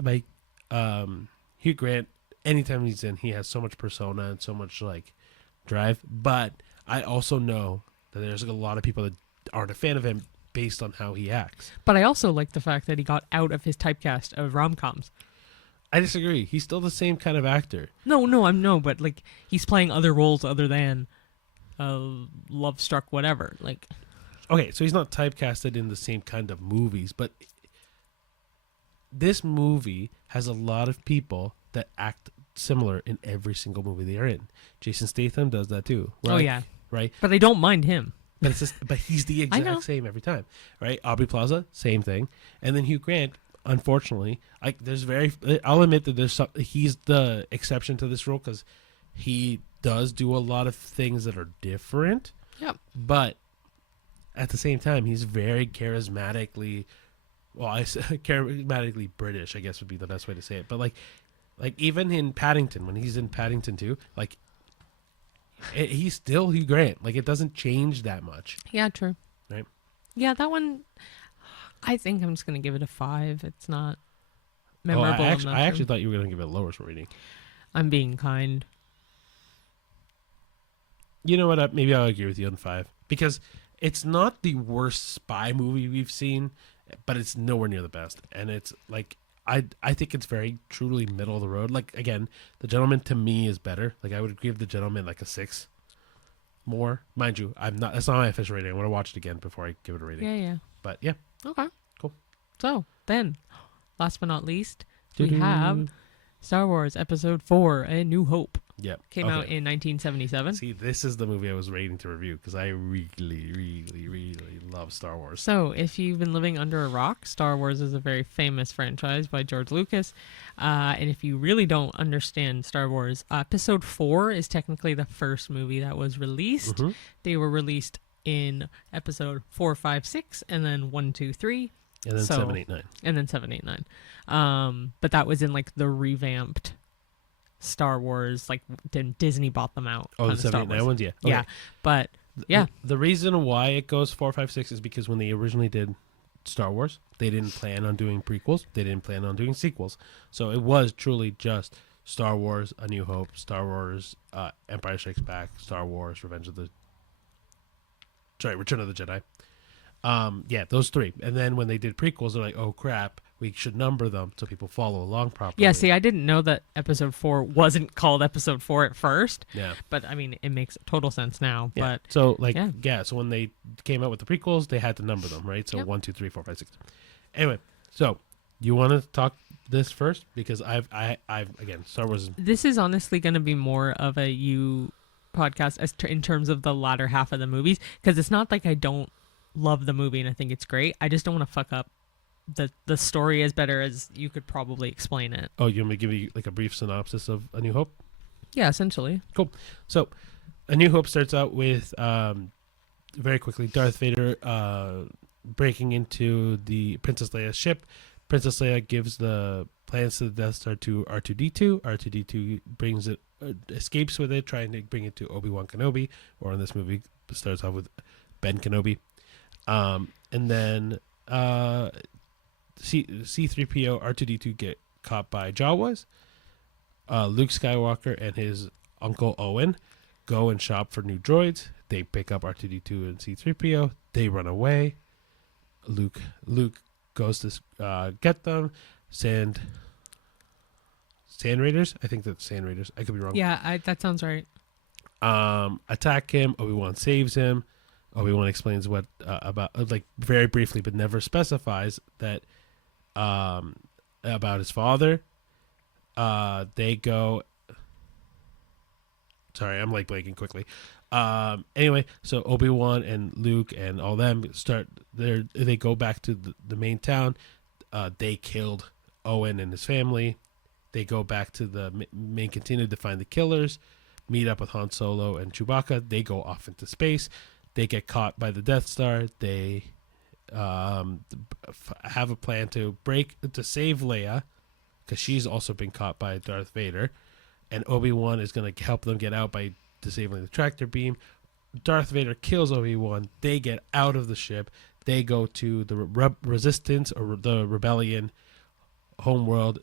like Hugh Grant. Anytime he's in, he has so much persona and so much like drive. But I also know that there's like a lot of people that aren't a fan of him based on how he acts. But I also like the fact that he got out of his typecast of rom-coms. I disagree. He's still the same kind of actor. No, but like he's playing other roles other than love struck whatever. Like, okay, so he's not typecasted in the same kind of movies, but this movie has a lot of people that act similar in every single movie they are in. Jason Statham does that too. Right? Oh yeah, right. But I don't mind him. But it's just, but he's the exact same every time, right? Aubrey Plaza, same thing, and then Hugh Grant. Unfortunately, I'll admit that he's the exception to this rule because he does do a lot of things that are different. Yeah. But at the same time, he's very charismatically British, I guess would be the best way to say it. But like even in Paddington, when he's in Paddington 2, like he's still Hugh Grant. Like it doesn't change that much. Yeah, true. Right. Yeah, that one. I think I'm just gonna give it a 5. It's not memorable. I actually thought you were gonna give it a lower rating. I'm being kind. You know what? Maybe I'll agree with you on 5 because it's not the worst spy movie we've seen, but it's nowhere near the best. And it's like I think it's very truly middle of the road. Like again, The Gentleman to me is better. Like I would give The Gentleman like a 6 more. Mind you, that's not my official rating. I want to watch it again before I give it a rating. Yeah. But yeah. Okay. Cool. So then, last but not least, we have Star Wars Episode 4: A New Hope. Yep. Came out in 1977. See, this is the movie I was waiting to review because I really, really, really love Star Wars. So, if you've been living under a rock, Star Wars is a very famous franchise by George Lucas. And if you really don't understand Star Wars, Episode 4 is technically the first movie that was released. Mm-hmm. They were released in Episode 4, 5, 6, and then 1, 2, 3. And then 7, 8, 9. And then 7, 8, 9. But that was in like the revamped Star Wars, like Disney bought them out. Oh, the 7, 8, 9 ones, yeah. Okay. Yeah, but yeah. The reason why it goes 4, 5, 6 is because when they originally did Star Wars, they didn't plan on doing prequels. They didn't plan on doing sequels. So it was truly just Star Wars, A New Hope, Star Wars, Empire Strikes Back, Star Wars, Return of the Jedi. Yeah, those three. And then when they did prequels, they're like, oh crap, we should number them so people follow along properly. Yeah, see, I didn't know that episode 4 wasn't called episode 4 at first. Yeah. But I mean, it makes total sense now. Yeah. But so so when they came out with the prequels, they had to number them, right? So 1, 2, 3, 4, 5, 6. Anyway, so you want to talk this first? Because I've again, Star Wars. This is honestly going to be more of a you podcast in terms of the latter half of the movies, because it's not like I don't love the movie and I think it's great. I just don't want to fuck up the story as better as you could probably explain it. Oh, you want me to give you like a brief synopsis of A New Hope? Yeah, essentially. Cool. So, A New Hope starts out with very quickly Darth Vader breaking into the Princess Leia's ship. Princess Leia gives the plans to the Death Star to R2-D2. R2-D2 brings it, escapes with it, trying to bring it to Obi-Wan Kenobi, or in this movie, it starts off with Ben Kenobi. And then C-3PO, R2-D2 get caught by Jawas. Luke Skywalker and his uncle Owen go and shop for new droids. They pick up R2-D2 and C-3PO. They run away. Luke goes to get them. Sand Raiders? I think that's Sand Raiders. I could be wrong. Yeah, that sounds right. Attack him. Obi-Wan saves him. Obi-Wan explains what about, like, very briefly, but never specifies that about his father. They go. Sorry, I'm like blanking quickly. Anyway, so Obi-Wan and Luke and all them they go back to the main town. They killed Owen and his family. They go back to the main container to find the killers. Meet up with Han Solo and Chewbacca. They go off into space. They get caught by the Death Star. They have a plan to save Leia, because she's also been caught by Darth Vader, and Obi-Wan is going to help them get out by disabling the tractor beam. Darth Vader kills Obi-Wan. They get out of the ship. They go to the Resistance, or the Rebellion homeworld.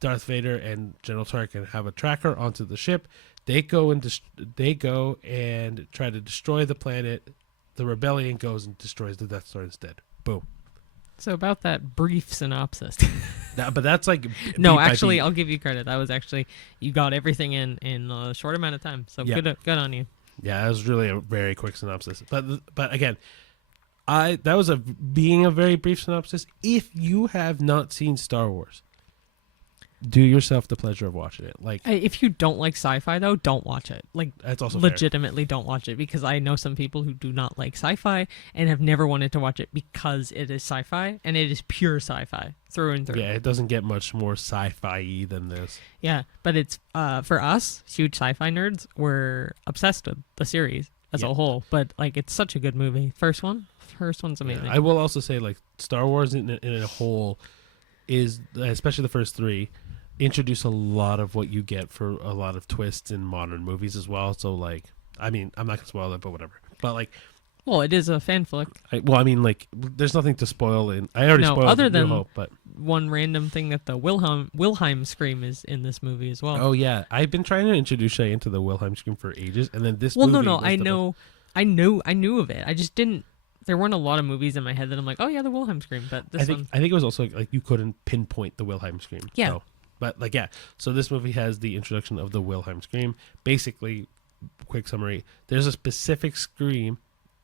Darth Vader and General Tarkin have a tracker onto the ship. They go and try to destroy the planet. The Rebellion goes and destroys the Death Star instead. Boom. So about that brief synopsis. But that's like no, actually, I'll give you credit. That was actually, you got everything in a short amount of time. So good on you. Yeah, that was really a very quick synopsis. But again, that was being a very brief synopsis. If you have not seen Star Wars, do yourself the pleasure of watching it. Like, if you don't like sci-fi, though, don't watch it. Like, that's also legitimately fair. Don't watch it, because I know some people who do not like sci-fi and have never wanted to watch it because it is sci-fi, and it is pure sci-fi through and through. Yeah, it doesn't get much more sci-fi than this. Yeah, but it's for us huge sci-fi nerds, we're obsessed with the series as a whole. But like, it's such a good movie. First one's amazing. Yeah, I will also say, like, Star Wars in a whole is, especially the first three, introduce a lot of what you get for a lot of twists in modern movies as well. So, like, I mean, I'm not gonna spoil it, but whatever. But like, well, it is a fan flick. There's nothing to spoil I already spoiled other than New Hope, but one random thing that the Wilhelm scream is in this movie as well. Oh yeah, I've been trying to introduce Shay into the Wilhelm scream for ages, and then this. Well, movie I knew of it. I just didn't. There weren't a lot of movies in my head that I'm like, oh yeah, the Wilhelm scream. But I think it was also like you couldn't pinpoint the Wilhelm scream. Yeah. So. But like, yeah, so this movie has the introduction of the Wilhelm scream. Basically, quick summary: there's a specific scream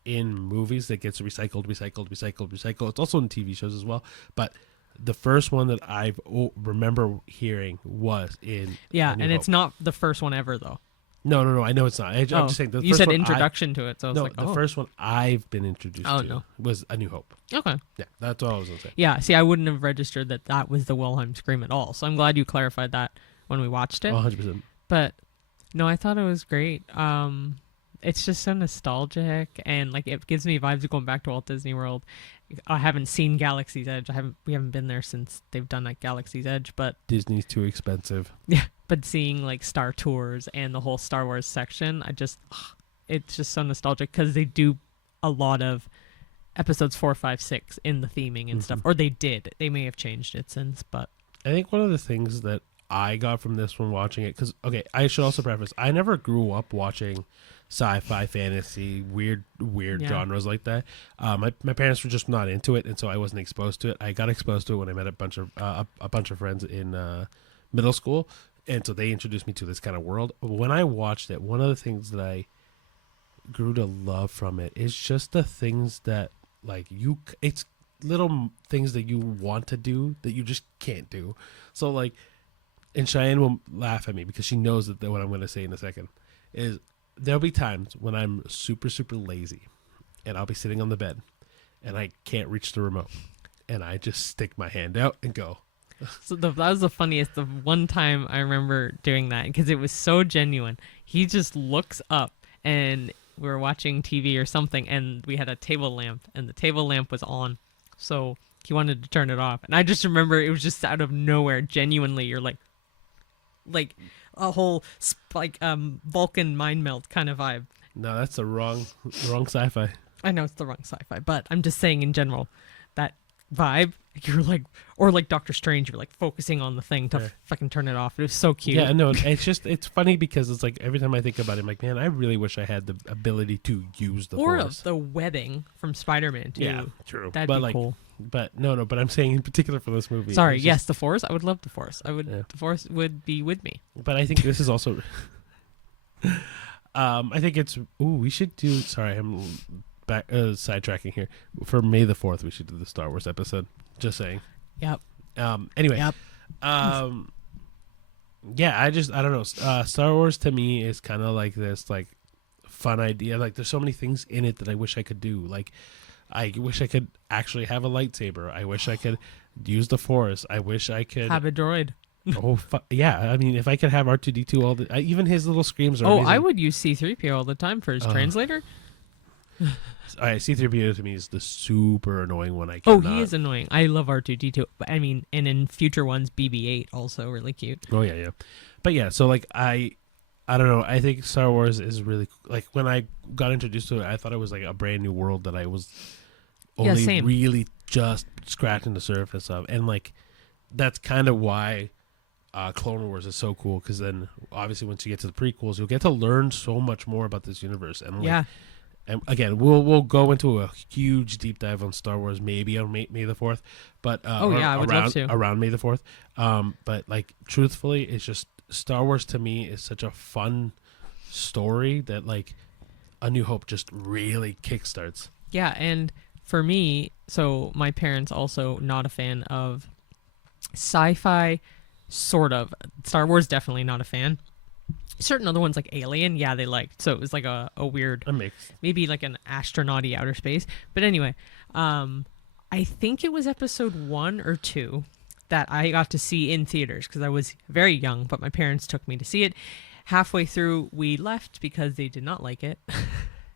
in movies that gets recycled. It's also in TV shows as well. But the first one that I remember hearing was in it's not the first one ever though. No, I know it's not. I'm just saying you said introduction to it, so I was like, the first one I've been introduced to was A New Hope. Okay. Yeah, that's all I was gonna say. Yeah, see, I wouldn't have registered that was the Wilhelm scream at all, so I'm glad you clarified that when we watched it. 100%. But no, I thought it was great. It's just so nostalgic, and like, it gives me vibes of going back to Walt Disney World. I haven't seen Galaxy's Edge. We haven't been there since they've done like Galaxy's Edge, but Disney's too expensive. Yeah, but seeing like Star Tours and the whole Star Wars section, it's just so nostalgic, because they do a lot of episodes 4, 5, 6 in the theming and stuff, or they did. They may have changed it since, but I think one of the things that I got from this when watching it, because I should also preface, I never grew up watching sci-fi, fantasy, weird Yeah. genres like that. My parents were just not into it, and so I wasn't exposed to it. I got exposed to it when I met a bunch of friends in middle school, and so they introduced me to this kind of world. When I watched it, one of the things that I grew to love from it is just the things that like it's little things that you want to do that you just can't do. So like, and Cheyenne will laugh at me because she knows that what I'm going to say in a second is there'll be times when I'm super lazy and I'll be sitting on the bed and I can't reach the remote and I just stick my hand out and go. So that was the funniest. The one time I remember doing that because it was so genuine. He just looks up and we were watching TV or something and we had a table lamp and the table lamp was on. So he wanted to turn it off. And I just remember it was just out of nowhere. Genuinely, you're like a whole Vulcan mind melt kind of vibe. No, that's the wrong sci-fi. I know it's the wrong sci-fi, but I'm just saying in general, that vibe, you're like, or like Doctor Strange, you're like focusing on the thing to fucking turn it off. It was so cute. Yeah, no, it's funny because it's like every time I think about it, I'm like, man, I really wish I had the ability to use the Force. Or the webbing from Spider-Man too. Yeah, true. That'd but be cool. But no, but I'm saying in particular for this movie. Sorry, yes, the Force. I would love the Force. The Force would be with me. But I think this is also. I think it's. We should do. Sorry, I'm back sidetracking here. For May the 4th, we should do the Star Wars episode. Just saying. Yep. Anyway. Yep. Yeah, I don't know. Star Wars to me is kind of like this, like, fun idea. Like, there's so many things in it that I wish I could do. Like, I wish I could actually have a lightsaber. I wish I could use the Force. I wish I could have a droid. Yeah. I mean, if I could have R2-D2 all the, even his little screams are amazing. I would use C-3PO all the time for his translator. All right, C-3PO to me is the super annoying one. I cannot. He is annoying. I love R2-D2. But I mean, and in future ones, BB-8 also really cute. Oh yeah. But yeah, so like I don't know. I think Star Wars is really like when I got introduced to it, I thought it was like a brand new world that I was only really just scratching the surface of, and like that's kind of why Clone Wars is so cool, because then obviously once you get to the prequels, you'll get to learn so much more about this universe. And like, and again, we'll go into a huge deep dive on Star Wars maybe on May the 4th, but I would love to around May the 4th. But like truthfully, it's just Star Wars to me is such a fun story that like A New Hope just really kickstarts. Yeah, and for me, so my parents also not a fan of sci-fi, sort of. Star Wars definitely not a fan. Certain other ones like Alien, yeah, they liked. So it was like a weird, maybe like an astronaut-y outer space. But anyway, I think it was episode 1 or 2 that I got to see in theaters because I was very young, but my parents took me to see it. Halfway through, we left because they did not like it.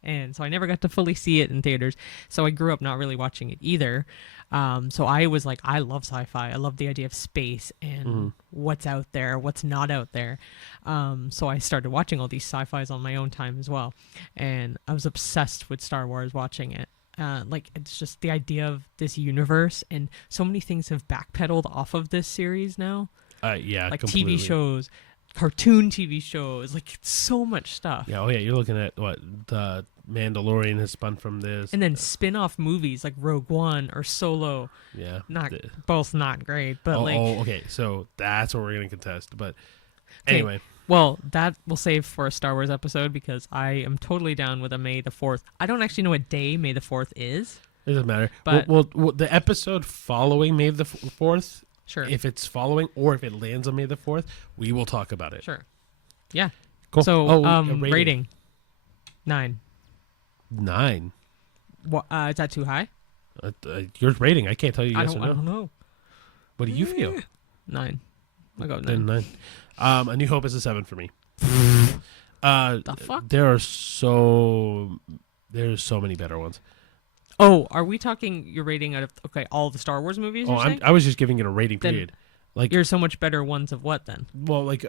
And so I never got to fully see it in theaters. So I grew up not really watching it either. So I was like, I love sci-fi. I love the idea of space and what's out there, what's not out there. So I started watching all these sci-fis on my own time as well. And I was obsessed with Star Wars watching it. Like, it's just the idea of this universe. And so many things have backpedaled off of this series now. Yeah, like completely. TV shows, cartoon TV shows, like so much stuff. Yeah, you're looking at what the Mandalorian has spun from this, and then spin-off movies like Rogue One or Solo. Yeah, both not great, but okay, so that's what we're gonna contest. But anyway, well, that we'll save for a Star Wars episode because I am totally down with a May the 4th. I don't actually know what day May the 4th is. It doesn't matter. But well, the episode following May the 4th. Sure. If it's following or if it lands on May the 4th, we will talk about it. Sure. Yeah. Cool. So, rating. 9. 9. What? Is that too high? Your rating. I can't tell you yes or no. I don't know. What do you feel? 9. I'll go 9. Then 9. A New Hope is a 7 for me. The fuck? There's so many better ones. Oh, are we talking your rating out of all the Star Wars movies? I was just giving it a rating period. Like you're so much better ones of what then? Well, like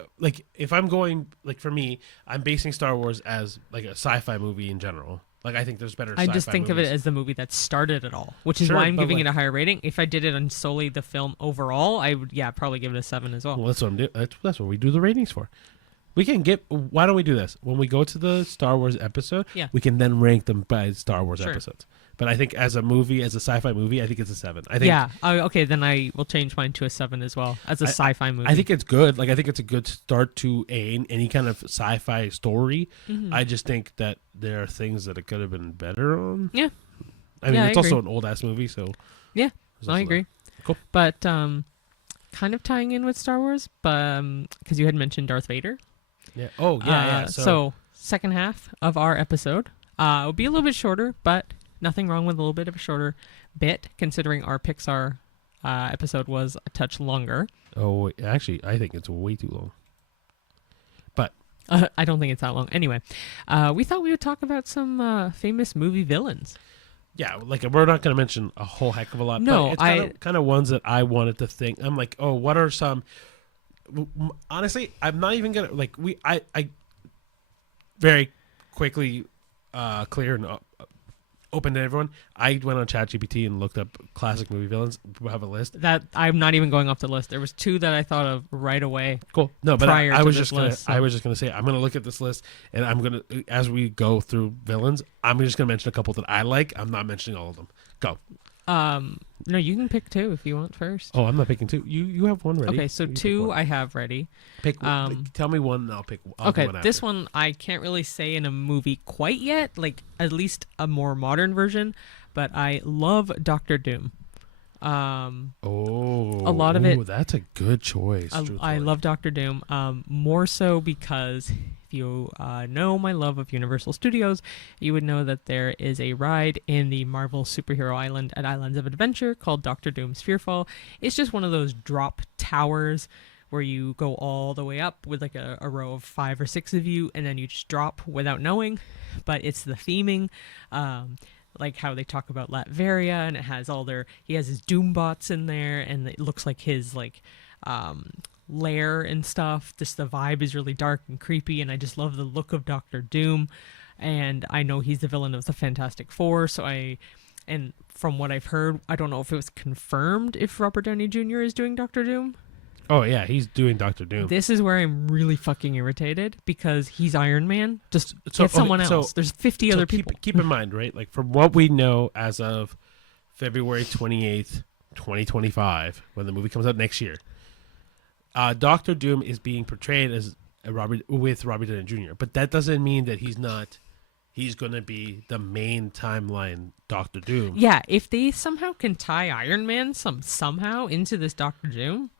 if I'm going for me, I'm basing Star Wars as like a sci-fi movie in general. Like I think there's better. I just think movies. of it as the movie that started it all, which is why I'm giving it a higher rating. If I did it on solely the film overall, I would probably give it a 7 as well. Well, that's what I'm doing. That's what we do the ratings for. We can get. Why don't we do this? When we go to the Star Wars episode, we can then rank them by Star Wars episodes. But I think as a movie, as a sci-fi movie, I think it's a 7. I think. Yeah. Okay, then I will change mine to a 7 as well as a sci-fi movie. I think it's good. Like I think it's a good start to any kind of sci-fi story. Mm-hmm. I just think that there are things that it could have been better on. Yeah. I mean, it's also an old ass movie, so. Yeah, I agree. Cool. But kind of tying in with Star Wars, but because you had mentioned Darth Vader. Yeah. Oh, yeah. So second half of our episode will be a little bit shorter, but nothing wrong with a little bit of a shorter bit, considering our Pixar episode was a touch longer. Oh, actually, I think it's way too long. But I don't think it's that long. Anyway, we thought we would talk about some famous movie villains. Yeah, like we're not going to mention a whole heck of a lot. No, but it's kind of ones that I wanted to think. I'm like, oh, what are some? Honestly, I'm not even gonna like. I very quickly clear and open to everyone. I went on ChatGPT and looked up classic movie villains. We have a list that I'm not even going off the list. There was 2 that I thought of right away. Cool. No, but I was just gonna say I'm gonna look at this list and I'm gonna, as we go through villains, I'm just gonna mention a couple that I like. I'm not mentioning all of them. Go. No, you can pick 2 if you want first. Oh, I'm not picking 2. You have one ready. Okay, so 2 I have ready. Pick. Tell me one, and I'll pick. Okay, this one I can't really say in a movie quite yet. Like at least a more modern version, but I love Doctor Doom. A lot of it. That's a good choice. I love Doctor Doom. More so because if you know my love of Universal Studios, you would know that there is a ride in the Marvel superhero island at Islands of Adventure called Doctor Doom's Fearfall. It's just one of those drop towers where you go all the way up with like a row of 5 or 6 of you, and then you just drop without knowing. But it's the theming. Like how they talk about Latveria, and it has he has his Doom bots in there, and it looks like his lair and stuff. Just the vibe is really dark and creepy, and I just love the look of Doctor Doom. And I know he's the villain of the Fantastic Four, and from what I've heard, I don't know if it was confirmed if Robert Downey Jr. is doing Doctor Doom. Oh yeah, he's doing Doctor Doom. This is where I'm really fucking irritated because he's Iron Man. Just get someone else. There's 50 other people. Keep in mind, right? Like from what we know as of February 28th, 2025, when the movie comes out next year, Doctor Doom is being portrayed as Robert Downey Jr. But that doesn't mean that he's not. He's going to be the main timeline Doctor Doom. Yeah, if they somehow can tie Iron Man somehow into this Doctor Doom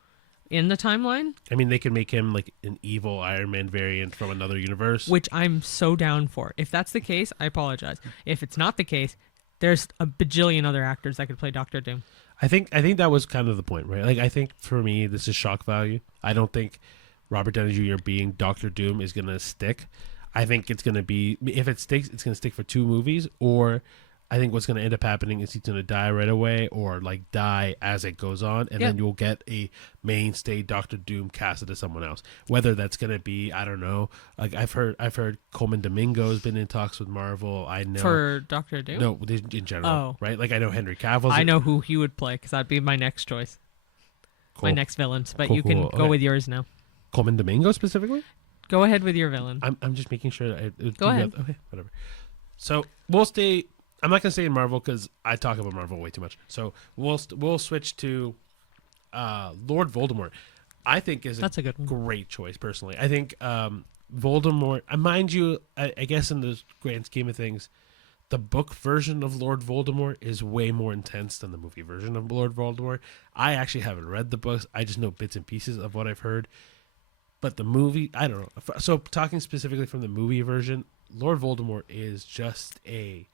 in the timeline. I mean, they could make him like an evil Iron Man variant from another universe. Which I'm so down for. If that's the case, I apologize. If it's not the case, there's a bajillion other actors that could play Doctor Doom. I think that was kind of the point, right? Like, I think for me, this is shock value. I don't think Robert Downey Jr. being Doctor Doom is going to stick. I think it's going to be, if it sticks, it's going to stick for 2 movies, or I think what's going to end up happening is he's going to die right away, or like die as it goes on, and then you'll get a mainstay Doctor Doom casted as someone else. Whether that's going to be, I don't know. Like I've heard Coleman Domingo's been in talks with Marvel. I know for Doctor Doom. No, in general, right? Like I know Henry Cavill. I know who he would play because that'd be my next choice, my next villain. But you can go with yours now. Coleman Domingo specifically. Go ahead with your villain. I'm just making sure that go ahead. Okay, whatever. So we'll stay. I'm not gonna say in Marvel because I talk about Marvel way too much. So we'll switch to Lord Voldemort. I think that's a good one. Great choice personally. I think Voldemort. Mind you, I guess in the grand scheme of things, the book version of Lord Voldemort is way more intense than the movie version of Lord Voldemort. I actually haven't read the books. I just know bits and pieces of what I've heard. But the movie, I don't know. So talking specifically from the movie version, Lord Voldemort is just a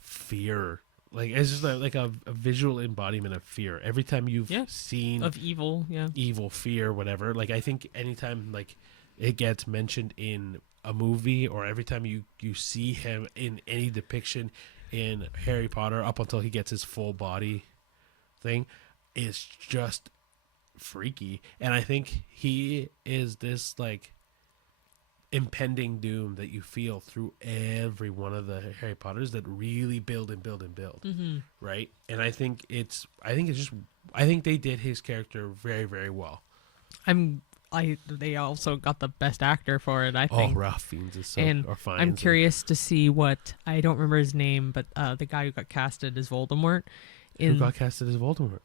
fear. Like it's just like a visual embodiment of fear. Every time you've seen of evil, evil, fear, whatever. Like I think anytime like it gets mentioned in a movie, or every time you see him in any depiction in Harry Potter up until he gets his full body thing, it's just freaky. And I think he is this like impending doom that you feel through every one of the Harry Potters that really build and build and build, right? And I think they did his character very, very well. they also got the best actor for it, I think. Ralph Fiennes is so... And or Fiennes, I'm curious to see what, I don't remember his name, but the guy who got casted as Voldemort. Who got casted as Voldemort?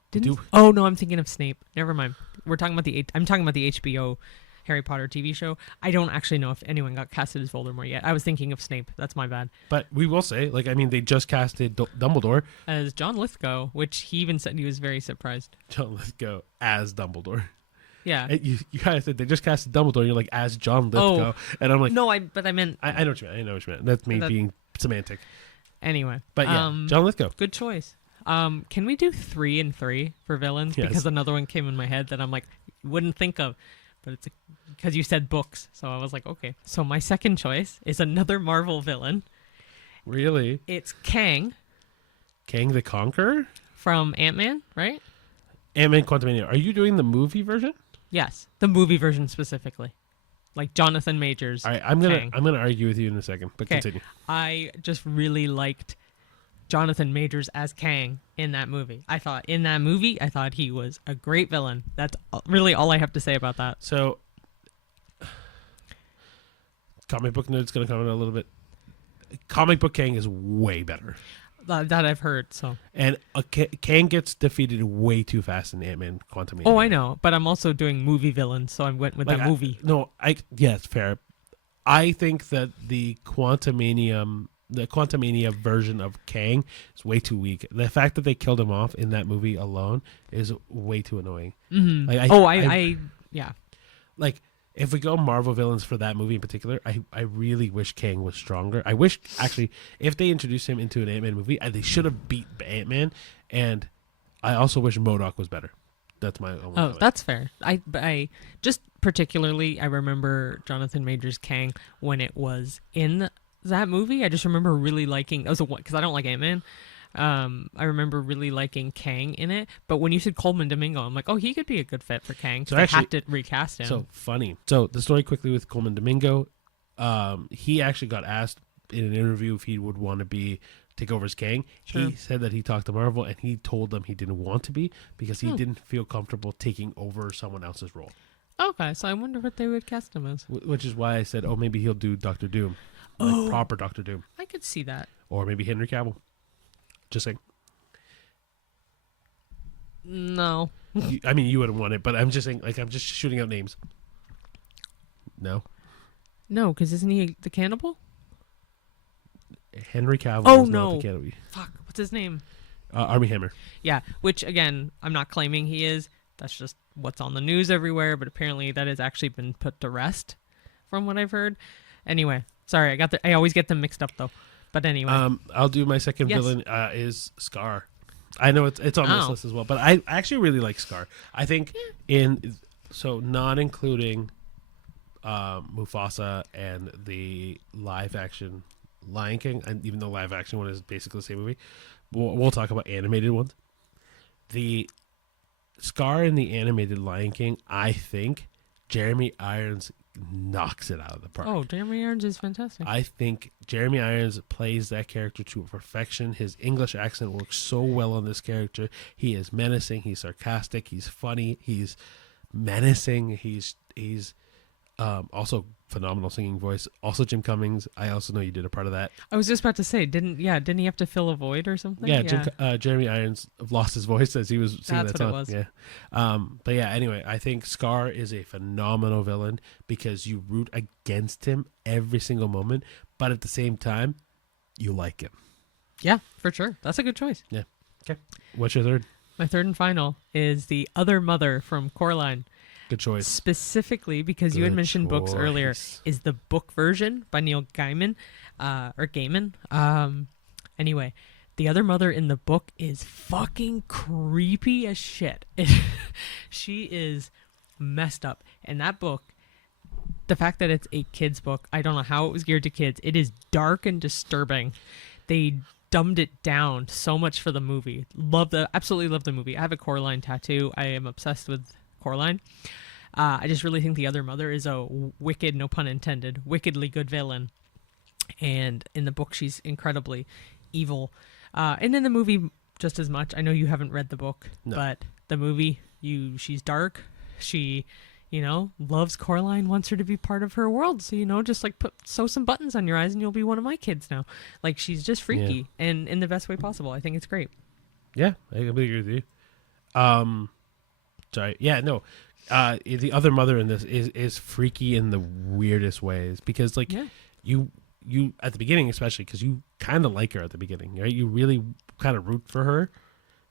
Oh, no, I'm thinking of Snape. Never mind. I'm talking about the HBO Harry Potter TV show. I don't actually know if anyone got casted as Voldemort yet. I was thinking of Snape. That's my bad. But we will say, they just casted Dumbledore. As John Lithgow, which he even said he was very surprised. John Lithgow as Dumbledore. Yeah. And you guys said they just casted Dumbledore, and you're like, as John Lithgow. And I'm like... No, I meant... I know what you meant. I know what you meant. That's me being semantic. Anyway. But yeah, John Lithgow. Good choice. Can we do 3 and 3 for villains? Yes. Because another one came in my head that I'm like, wouldn't think of. But it's because you said books. So I was like, okay. So my second choice is another Marvel villain. Really? It's Kang. Kang the Conqueror? From Ant-Man, right? Ant-Man Quantumania. Are you doing the movie version? Yes. The movie version specifically. Like Jonathan Majors. All right, I'm gonna argue with you in a second, but continue. I just really liked Jonathan Majors as Kang in that movie. I thought he was a great villain. That's really all I have to say about that. So, comic book nerd's going to comment a little bit. Comic book Kang is way better. That I've heard. So, and Kang gets defeated way too fast in Ant-Man Quantumania. Oh, I know, but I'm also doing movie villains, so I went with that movie. It's fair. I think that the Quantumania version of Kang is way too weak. The fact that they killed him off in that movie alone is way too annoying. Mm-hmm. Yeah. Like, if we go Marvel villains for that movie in particular, I really wish Kang was stronger. I wish, actually, if they introduced him into an Ant-Man movie, they should have beat Ant-Man. And I also wish MODOK was better. That's my only comment. That's fair. I just particularly, I remember Jonathan Majors Kang when it was in that movie. I just remember really liking, because I don't like Ant-Man. I remember really liking Kang in it, but when you said Coleman Domingo, I'm like, oh, he could be a good fit for Kang. So they had to recast him. So funny. So the story quickly with Coleman Domingo, he actually got asked in an interview if he would want to take over as Kang. Sure. He said that he talked to Marvel and he told them he didn't want to be because he didn't feel comfortable taking over someone else's role. Okay, so I wonder what they would cast him as. Which is why I said, maybe he'll do Doctor Doom. Like proper Doctor Doom. I could see that. Or maybe Henry Cavill. Just saying. No. You wouldn't want it, but I'm just saying, I'm just shooting out names. No? No, because isn't he the cannibal? Henry Cavill is not the cannibal. Fuck, what's his name? Armie Hammer. Yeah, which, again, I'm not claiming he is. That's just what's on the news everywhere, but apparently that has actually been put to rest, from what I've heard. Anyway, sorry, I always get them mixed up, though. But anyway. I'll do my second villain is Scar. I know it's on this list as well, but I actually really like Scar. I think not including Mufasa and the live action Lion King, and even though live action one is basically the same movie, we'll talk about animated ones. The Scar in the animated Lion King, I think Jeremy Irons knocks it out of the park. Oh, Jeremy Irons is fantastic. I think Jeremy Irons plays that character to perfection. His English accent works so well on this character. He is menacing. He's sarcastic. He's funny. He's menacing. He's also phenomenal singing voice. Also Jim Cummings. I also know you did a part of that. I was just about to say, didn't he have to fill a void or something? Yeah. Jeremy Irons lost his voice as he was singing that song. That's what it was. Yeah. But yeah, anyway, I think Scar is a phenomenal villain because you root against him every single moment, but at the same time, you like him. Yeah, for sure. That's a good choice. Yeah. Okay. What's your third? My third and final is the other mother from Coraline. Good choice. Specifically, because you had mentioned books earlier, is the book version by Neil Gaiman, or Gaiman. Anyway, the other mother in the book is fucking creepy as shit. She is messed up. And that book, the fact that it's a kid's book, I don't know how it was geared to kids. It is dark and disturbing. They dumbed it down so much for the movie. Absolutely love the movie. I have a Coraline tattoo. I am obsessed with Coraline. I just really think the other mother is a wicked, no pun intended, wickedly good villain. And in the book, she's incredibly evil. And in the movie, just as much. I know you haven't read the book, but the movie, she's dark. She, loves Coraline, wants her to be part of her world. So, just like sew some buttons on your eyes and you'll be one of my kids now. Like, she's just freaky and in the best way possible. I think it's great. Yeah, I completely agree with you. Sorry. Yeah, no. The other mother in this is freaky in the weirdest ways because, like, you at the beginning, especially because you kind of like her at the beginning, right? You really kind of root for her.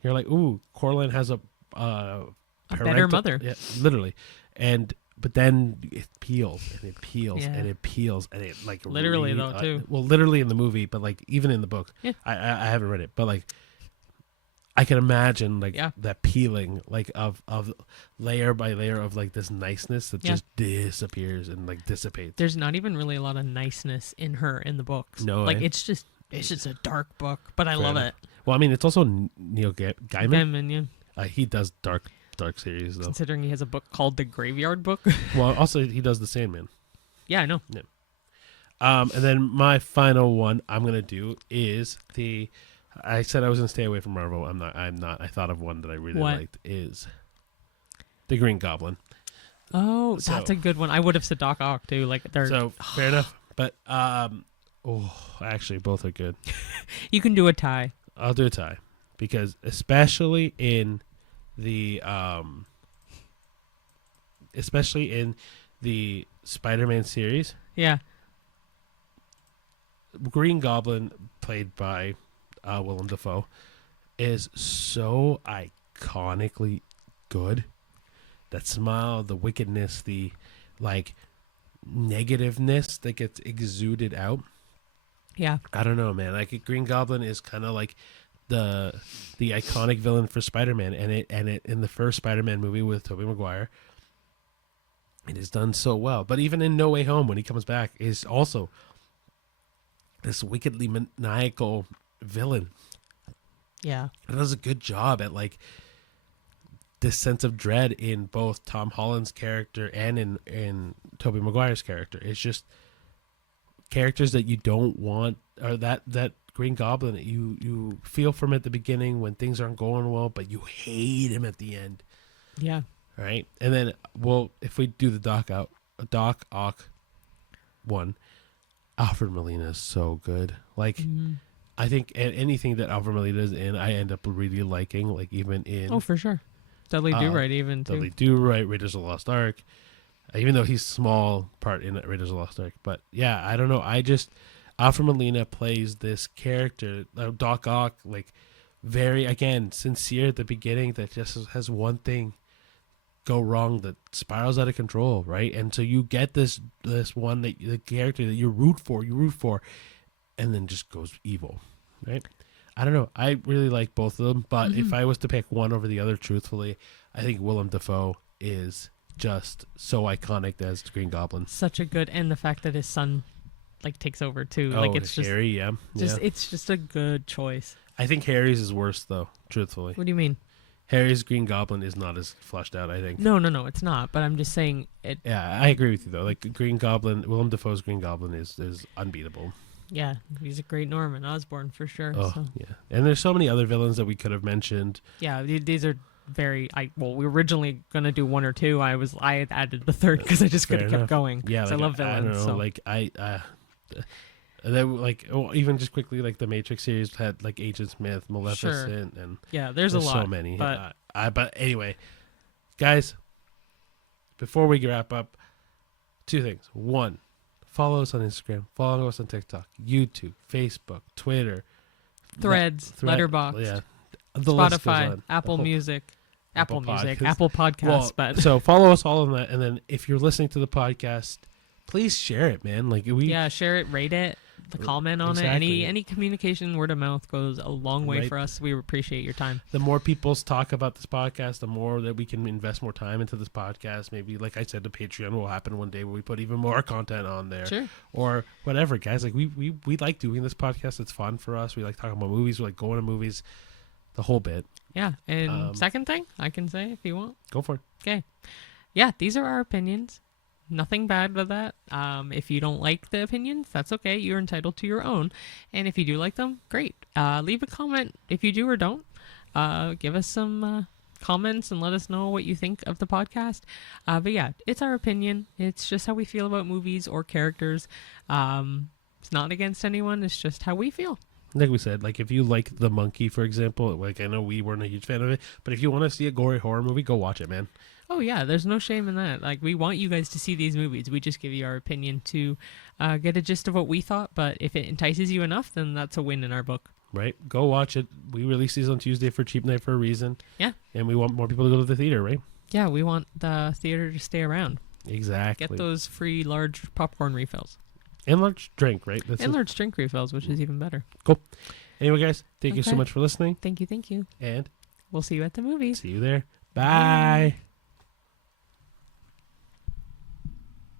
You're like, ooh, Coraline has a better mother. Yeah, literally. But then it peels and it peels and it peels and it like literally really, though too. Well, literally in the movie, but like even in the book, I haven't read it, but like I can imagine like that peeling like of layer by layer of like this niceness that just disappears and like dissipates. There's not even really a lot of niceness in her in the books. No, like it's just a dark book, but I love it. Well, I mean, it's also Neil Gaiman. Gaiman, yeah. He does dark series though. Considering he has a book called The Graveyard Book. Well, also he does The Sandman. Yeah, I know. Yeah. And then my final one I'm gonna do is I said I was gonna stay away from Marvel. I'm not. I thought of one that I really liked is the Green Goblin. Oh, that's a good one. I would have said Doc Ock too. Like they're fair enough. But actually both are good. You can do a tie. I'll do a tie because especially in the Spider-Man series. Yeah. Green Goblin, played by Willem Dafoe, is so iconically good. That smile, the wickedness, the like negativeness that gets exuded out. Yeah. I don't know, man. Like Green Goblin is kind of like the iconic villain for Spider-Man, and it in the first Spider-Man movie with Tobey Maguire, it is done so well. But even in No Way Home, when he comes back, is also this wickedly maniacal villain. Yeah. It does a good job at like this sense of dread in both Tom Holland's character and in Tobey Maguire's character. It's just characters that you don't want, or that Green Goblin that you feel from at the beginning when things aren't going well, but you hate him at the end. Yeah. Right? And then, well, if we do the Doc Ock one, Alfred Molina is so good. Like, I think anything that Alfred Molina is in, I end up really liking, like even in... Oh, for sure. Dudley Do-Right even, too. Dudley Do-Right, Raiders of the Lost Ark. Even though he's small part in Raiders of the Lost Ark. But, yeah, I don't know. Alfred Molina plays this character, Doc Ock, like, very, again, sincere at the beginning, that just has one thing go wrong that spirals out of control, right? And so you get this one, the character that you root for, and then just goes evil, right? I don't know. I really like both of them, but if I was to pick one over the other, truthfully, I think Willem Dafoe is just so iconic as the Green Goblin. Such a good, and the fact that his son like takes over too. Oh, like it's Harry, it's just a good choice. I think Harry's is worse though, truthfully. What do you mean? Harry's Green Goblin is not as fleshed out, I think. No, it's not. But I'm just saying it. Yeah, I agree with you though. Like Green Goblin, Willem Dafoe's Green Goblin is unbeatable. Yeah, he's a great Norman Osborn for sure. Oh, so. Yeah. And there's so many other villains that we could have mentioned. Yeah, these are very... we were originally going to do one or two. I had added the third because I just could have kept going. Yeah, like, I love villains. I don't know, so. like, then, like, even just quickly, like, the Matrix series had, like, Agent Smith, Maleficent, and... Yeah, there's a lot. So many. But, but anyway, guys, before we wrap up, two things. One, follow us on Instagram. Follow us on TikTok, YouTube, Facebook, Twitter. Threads, Letterboxd. Yeah. Spotify, Apple Music. Apple Podcasts. Well, but so follow us all on that. And then if you're listening to the podcast, please share it, man. Like share it, rate it, comment on it. Any communication, word of mouth goes a long way for us. We appreciate your time. The more people talk about this podcast, the more that we can invest more time into this podcast. Maybe, like I said, the Patreon will happen one day where we put even more content on there. Sure. Or whatever, guys. Like we like doing this podcast. It's fun for us. We like talking about movies. We like going to movies. The whole bit. Yeah. And second thing I can say if you want. Go for it. Okay. Yeah, these are our opinions. Nothing bad with that. If you don't like the opinions, that's okay. You're entitled to your own. And if you do like them, great. Leave a comment if you do or don't. Give us some comments and let us know what you think of the podcast. But yeah, it's our opinion. It's just how we feel about movies or characters. It's not against anyone. It's just how we feel. Like we said, like if you like The Monkey, for example, like I know we weren't a huge fan of it, but if you want to see a gory horror movie, go watch it, man. Oh yeah, there's no shame in that. Like, we want you guys to see these movies. We just give you our opinion to get a gist of what we thought. But if it entices you enough, then that's a win in our book. Right? Go watch it. We release these on Tuesday for Cheap Night for a reason. Yeah. And we want more people to go to the theater, right? Yeah, we want the theater to stay around. Exactly. Get those free large popcorn refills. And large drink, right? And large drink refills, which is even better. Cool. Anyway, guys, thank you so much for listening. Thank you. And we'll see you at the movies. See you there. Bye.